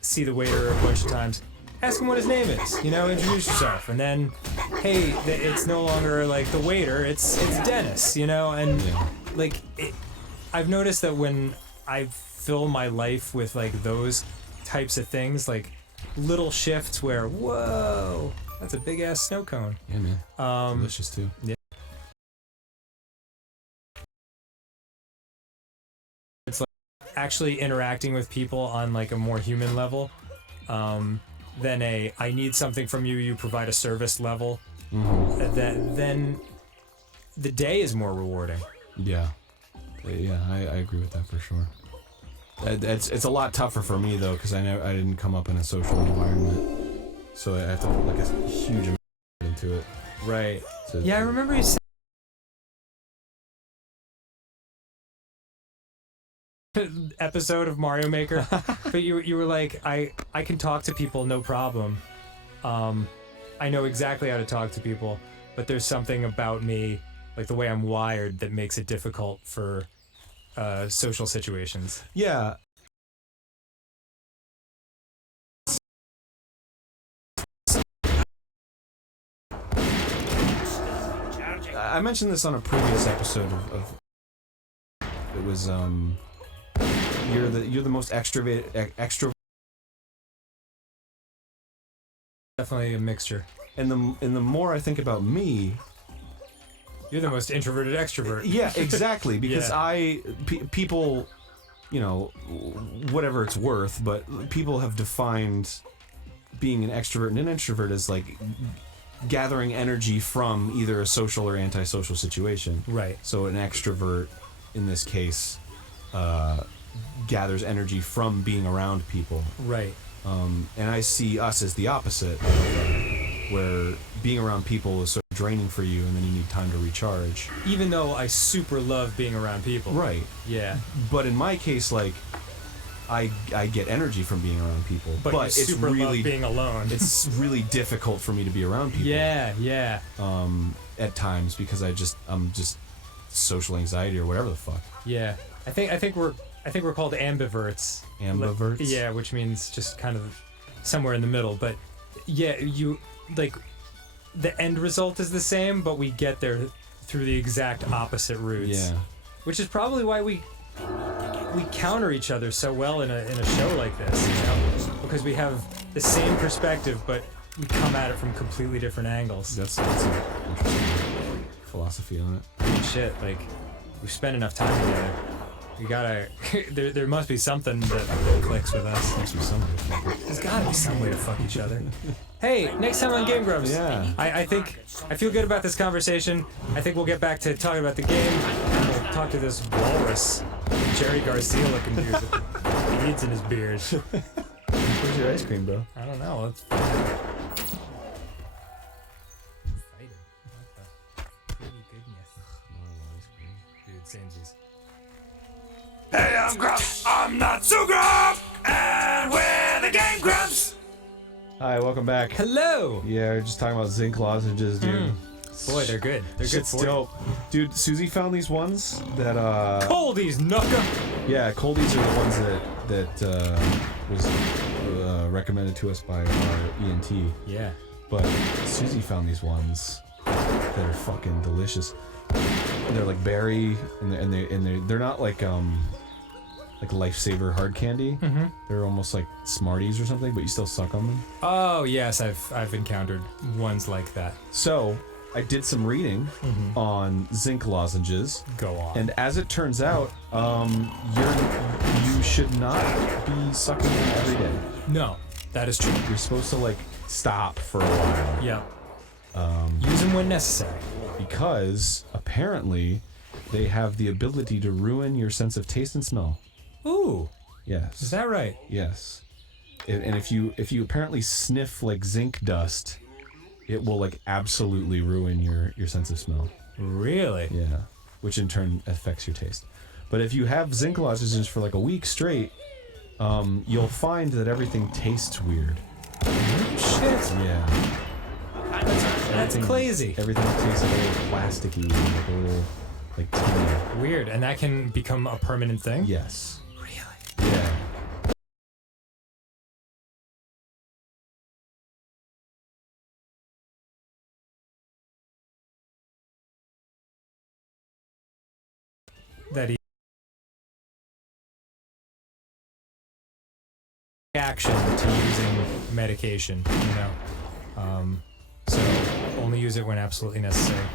see the waiter a bunch of times, ask him what his name is. You know, introduce yourself, and then, hey, it's no longer like the waiter, it's Dennis. You know, and like I've noticed that when I fill my life with like those types of things, like little shifts where, whoa, that's a big ass snow cone. Yeah, man. Delicious too. Yeah. It's like actually interacting with people on like a more human level, than I need something from you, you provide a service level. Then the day is more rewarding. Yeah. Yeah, I agree with that for sure. It's a lot tougher for me though, because I didn't come up in a social environment, so I have to put like a huge amount into it. Right. Yeah, I remember you said episode of Mario Maker, but you were like, I can talk to people no problem. I know exactly how to talk to people, but there's something about me, like the way I'm wired, that makes it difficult for social situations. Yeah. I mentioned this on a previous episode of it was you're the most extrovert. Definitely a mixture. And the more I think about me, You're the most introverted extrovert. yeah, exactly, because Yeah. people, you know, whatever it's worth, but people have defined being an extrovert and an introvert as like gathering energy from either a social or antisocial situation. Right. So an extrovert, in this case, gathers energy from being around people. Right. And I see us as the opposite, where being around people is sort of draining for you, and then you need time to recharge. Even though I super love being around people. Right. Yeah. But in my case, like, I get energy from being around people. But you it's super really love being alone. it's really difficult for me to be around people. Yeah. At times, because I'm just social anxiety or whatever the fuck. Yeah. I think we're called ambiverts. Ambiverts? Yeah, which means just kind of somewhere in the middle. But yeah, you like the end result is the same, but we get there through the exact opposite routes. Yeah. Which is probably why we counter each other so well in a show like this, you know? Because we have the same perspective, but we come at it from completely different angles. That's an interesting philosophy on it. I mean, shit, like, we've spent enough time together. We gotta. there must be something that clicks with us. Must be something. There's gotta be some way to fuck each other. Hey, next time on Game Grumps. Yeah. I feel good about this conversation. I think we'll get back to talking about the game, and we'll talk to this walrus, Jerry Garcia looking dude with beads in his beard. Where's your ice cream, bro? I don't know. Let's Dude, samesies. Hey, I'm Grump. I'm not so Grump. And we're the Game Grumps. Hi, welcome back. Hello. Yeah, we're just talking about zinc lozenges, dude. Boy, they're good. They're good Shit's for you. dope. Dude, Susie found these ones that Coldies, knucka. yeah, coldies are the ones that was recommended to us by our ENT. Yeah. But Susie found these ones that are fucking delicious. And they're like berry, and they're not like lifesaver hard candy. Mm-hmm. They're almost like Smarties or something, but you still suck on them. Oh yes, I've encountered ones like that. So I did some reading on zinc lozenges. Go on. And as it turns out, you should not be sucking them every day. No, that is true. You're supposed to like stop for a while. Yeah. Use them when necessary. Because apparently they have the ability to ruin your sense of taste and smell. Ooh, Yes. is that right? Yes. And if you apparently sniff like zinc dust, it will like absolutely ruin your sense of smell. Really? Yeah. Which in turn affects your taste. But if you have zinc lozenges for like a week straight, you'll find that everything tastes weird. Shit. Yeah. That's crazy. Everything tastes a little plasticky, like a little like tinny. Weird, and that can become a permanent thing? Yes. Really? Yeah. that he action to using medication, you know. So only use it when absolutely necessary.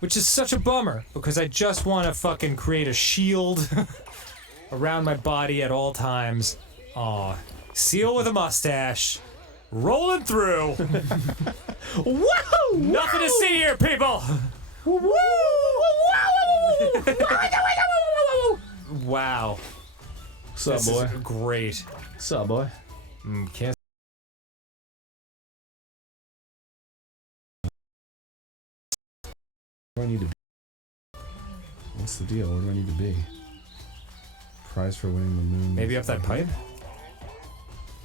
Which is such a bummer because I just want to fucking create a shield around my body at all times. Aw, seal with a mustache, rolling through. Woo! Nothing to see here, people. Wow. What's up, This boy? is great. What's up, boy? Can't. Where do I need to be? What's the deal? Where do I need to be? Prize for winning the moon. Maybe up that pipe?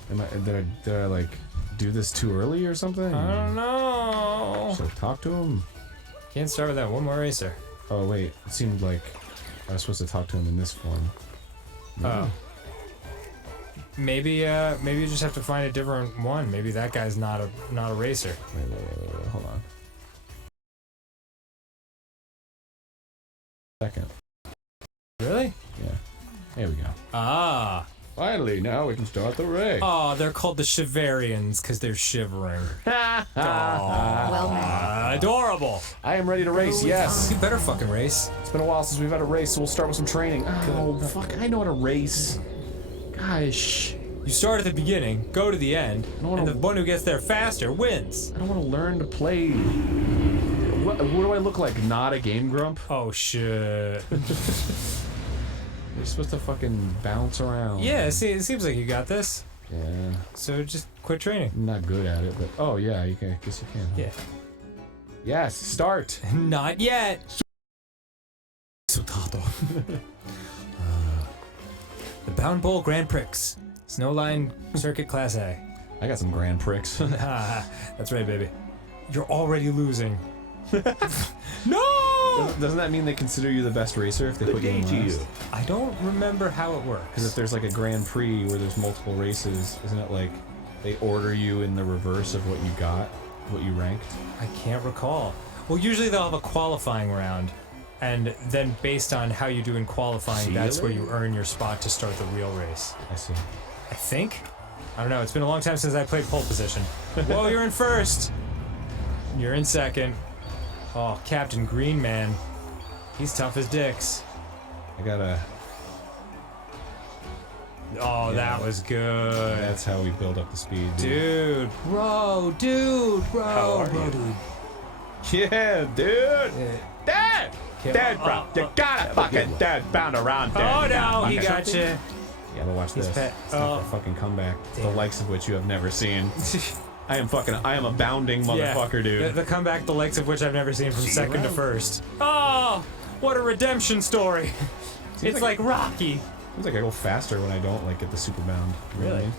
Did I like do this too early or something? I don't know. Should I talk to him? Can't start with that one more racer. Oh wait, it seemed like I was supposed to talk to him in this form. Oh. Maybe you just have to find a different one. Maybe that guy's not a racer. Wait, hold on. Second. Really? Yeah. There we go. Ah. Finally, now we can start the race. Oh, they're called the Shivarians because they're shivering. Well, Adorable. I am ready to race, yes. You better fucking race. It's been a while since we've had a race, so we'll start with some training. Oh, fuck, I know how to race. Gosh. You start at the beginning, go to the end, wanna- and the one who gets there faster wins. I don't want to learn to play. What do I look like? Not a game grump? Oh shit. You're supposed to fucking bounce around. Yeah, see, it seems like you got this. Yeah. So just quit training. I'm not good at it, but oh yeah, I guess you can. Huh? Yeah. Yes, start. Not yet. The Bound Bowl Grand Prix. Snowline Circuit Class A. I got some grand pricks. That's right, baby. You're already losing. No! Doesn't that mean they consider you the best racer if they put you in last? I don't remember how it works. Because if there's like a Grand Prix where there's multiple races, isn't it like they order you in the reverse of what you got, what you ranked? I can't recall. Well, usually they'll have a qualifying round, and then based on how you do in qualifying, that's where you earn your spot to start the real race. I see. I think? I don't know. It's been a long time since I played pole position. Whoa, you're in first. You're in second. Oh, Captain Green Man. He's tough as dicks. I gotta. Oh, that was good. That's how we build up the speed, Dude, bro, dude. Yeah, dude. Dad! Dad, bro. You gotta fucking dad bound around there. Oh no, he got you. Yeah, but watch this. pet- It's not a fucking comeback. The likes of which you have never seen. I am a bounding motherfucker, dude. The comeback, the likes of which I've never seen from second to first. Oh, what a redemption story. It's like Rocky. Seems like I go faster when I don't like get the super bound. You know what I Really? mean?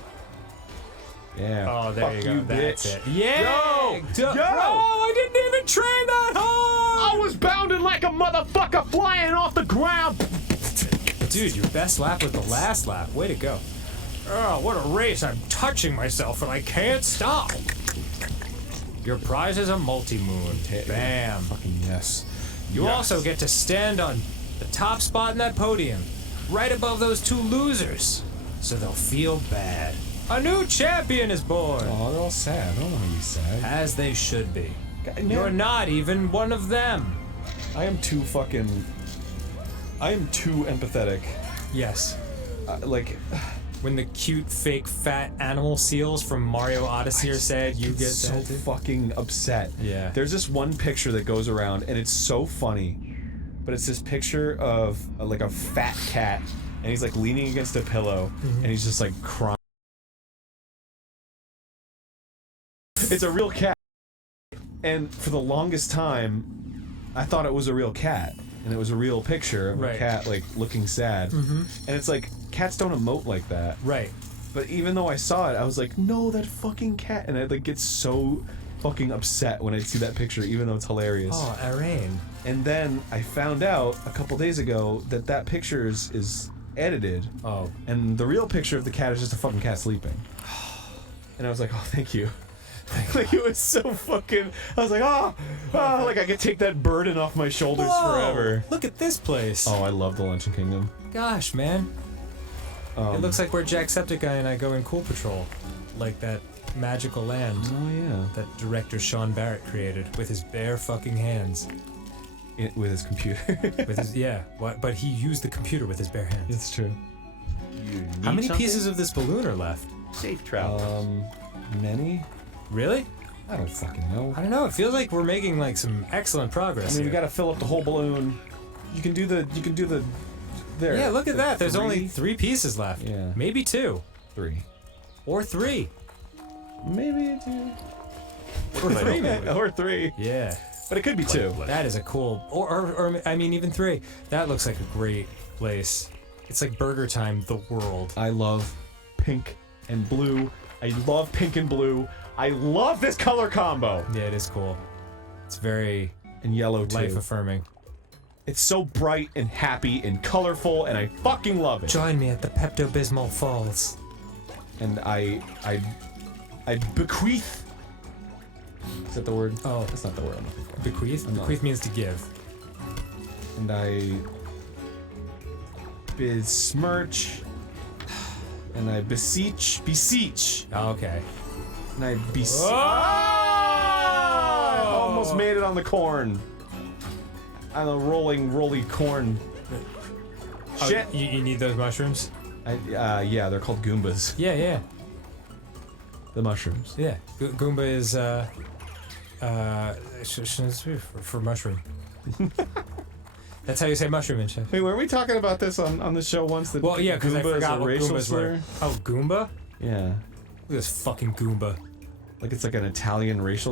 Yeah. Oh, there Fuck you go. That's bitch. it. Yeah. Yo! Bro, Yo! I didn't even train that hard. I was bounding like a motherfucker flying off the ground. Dude, your best lap was the last lap. Way to go. Oh, what a race. I'm touching myself and I can't stop. Your prize is a multi-moon. Bam. Fucking yes. You also get to stand on the top spot in that podium, right above those two losers, so they'll feel bad. A new champion is born. Oh, they're all sad. I don't want to be sad. As they should be. God, You're not even one of them. I am too empathetic. Yes. Like, When the cute, fake, fat animal seals from Mario Odyssey are sad, you get so that too? fucking upset. Yeah. There's this one picture that goes around, and it's so funny. But it's this picture of like a fat cat, and he's like leaning against a pillow, and he's just like crying. It's a real cat. And for the longest time, I thought it was a real cat. And it was a real picture of a cat, like, looking sad. And it's like, cats don't emote like that. Right. But even though I saw it, I was like, no, that fucking cat. And I, like, get so fucking upset when I see that picture, even though it's hilarious. Oh, Arain. And then I found out a couple days ago that that picture is edited. Oh. And the real picture of the cat is just a fucking cat sleeping. And I was like, oh, thank you. Like, it was so fucking... I was like, oh, Oh, like I could take that burden off my shoulders Whoa, forever. Look at this place. Oh, I love the Luncheon Kingdom. Gosh, man. It looks like where Jacksepticeye and I go in Cool Patrol. Like that magical land Oh yeah. that director Sean Barrett created with his bare fucking hands. With his computer. With his but he used the computer with his bare hands. It's true. You need How many something? pieces of this balloon are left? Safe travel. Many? Really? I don't fucking know. I don't know. It feels like we're making like some excellent progress. I mean, we here. gotta fill up the whole balloon. You can do the. There. Yeah, look at the that. There's three. only 3 pieces left. Yeah. Maybe 2. 3. Or 3. Maybe 2. Or 3 maybe. Or 3. Yeah. But it could be 2. That is a cool, or I mean even 3. That looks like a great place. It's like Burger Time, the world. I love pink and blue. I love pink and blue. I love this color combo. Yeah, it is cool. It's very And yellow too. life affirming. It's so bright and happy and colorful, and I fucking love it. Join me at the Pepto-Bismol Falls. And I bequeath. Is that the word? Oh. That's not the word I'm looking for. Bequeath? I'm not- Bequeath means to give. And I besmirch. And I beseech. Oh, okay. And I beseech. I almost made it on the corn. On the roly corn. Shit. Oh, you need those mushrooms? Yeah, they're called Goombas. Yeah. The mushrooms. Yeah. Goomba is, for mushroom. That's how you say mushroom in shit. Wait, were we talking about this on the show once? That Well, yeah, because I Goomba is forgot a what racial Goombas slur? were. Oh, Goomba? Look Yeah. at this fucking Goomba. Like it's like an Italian racial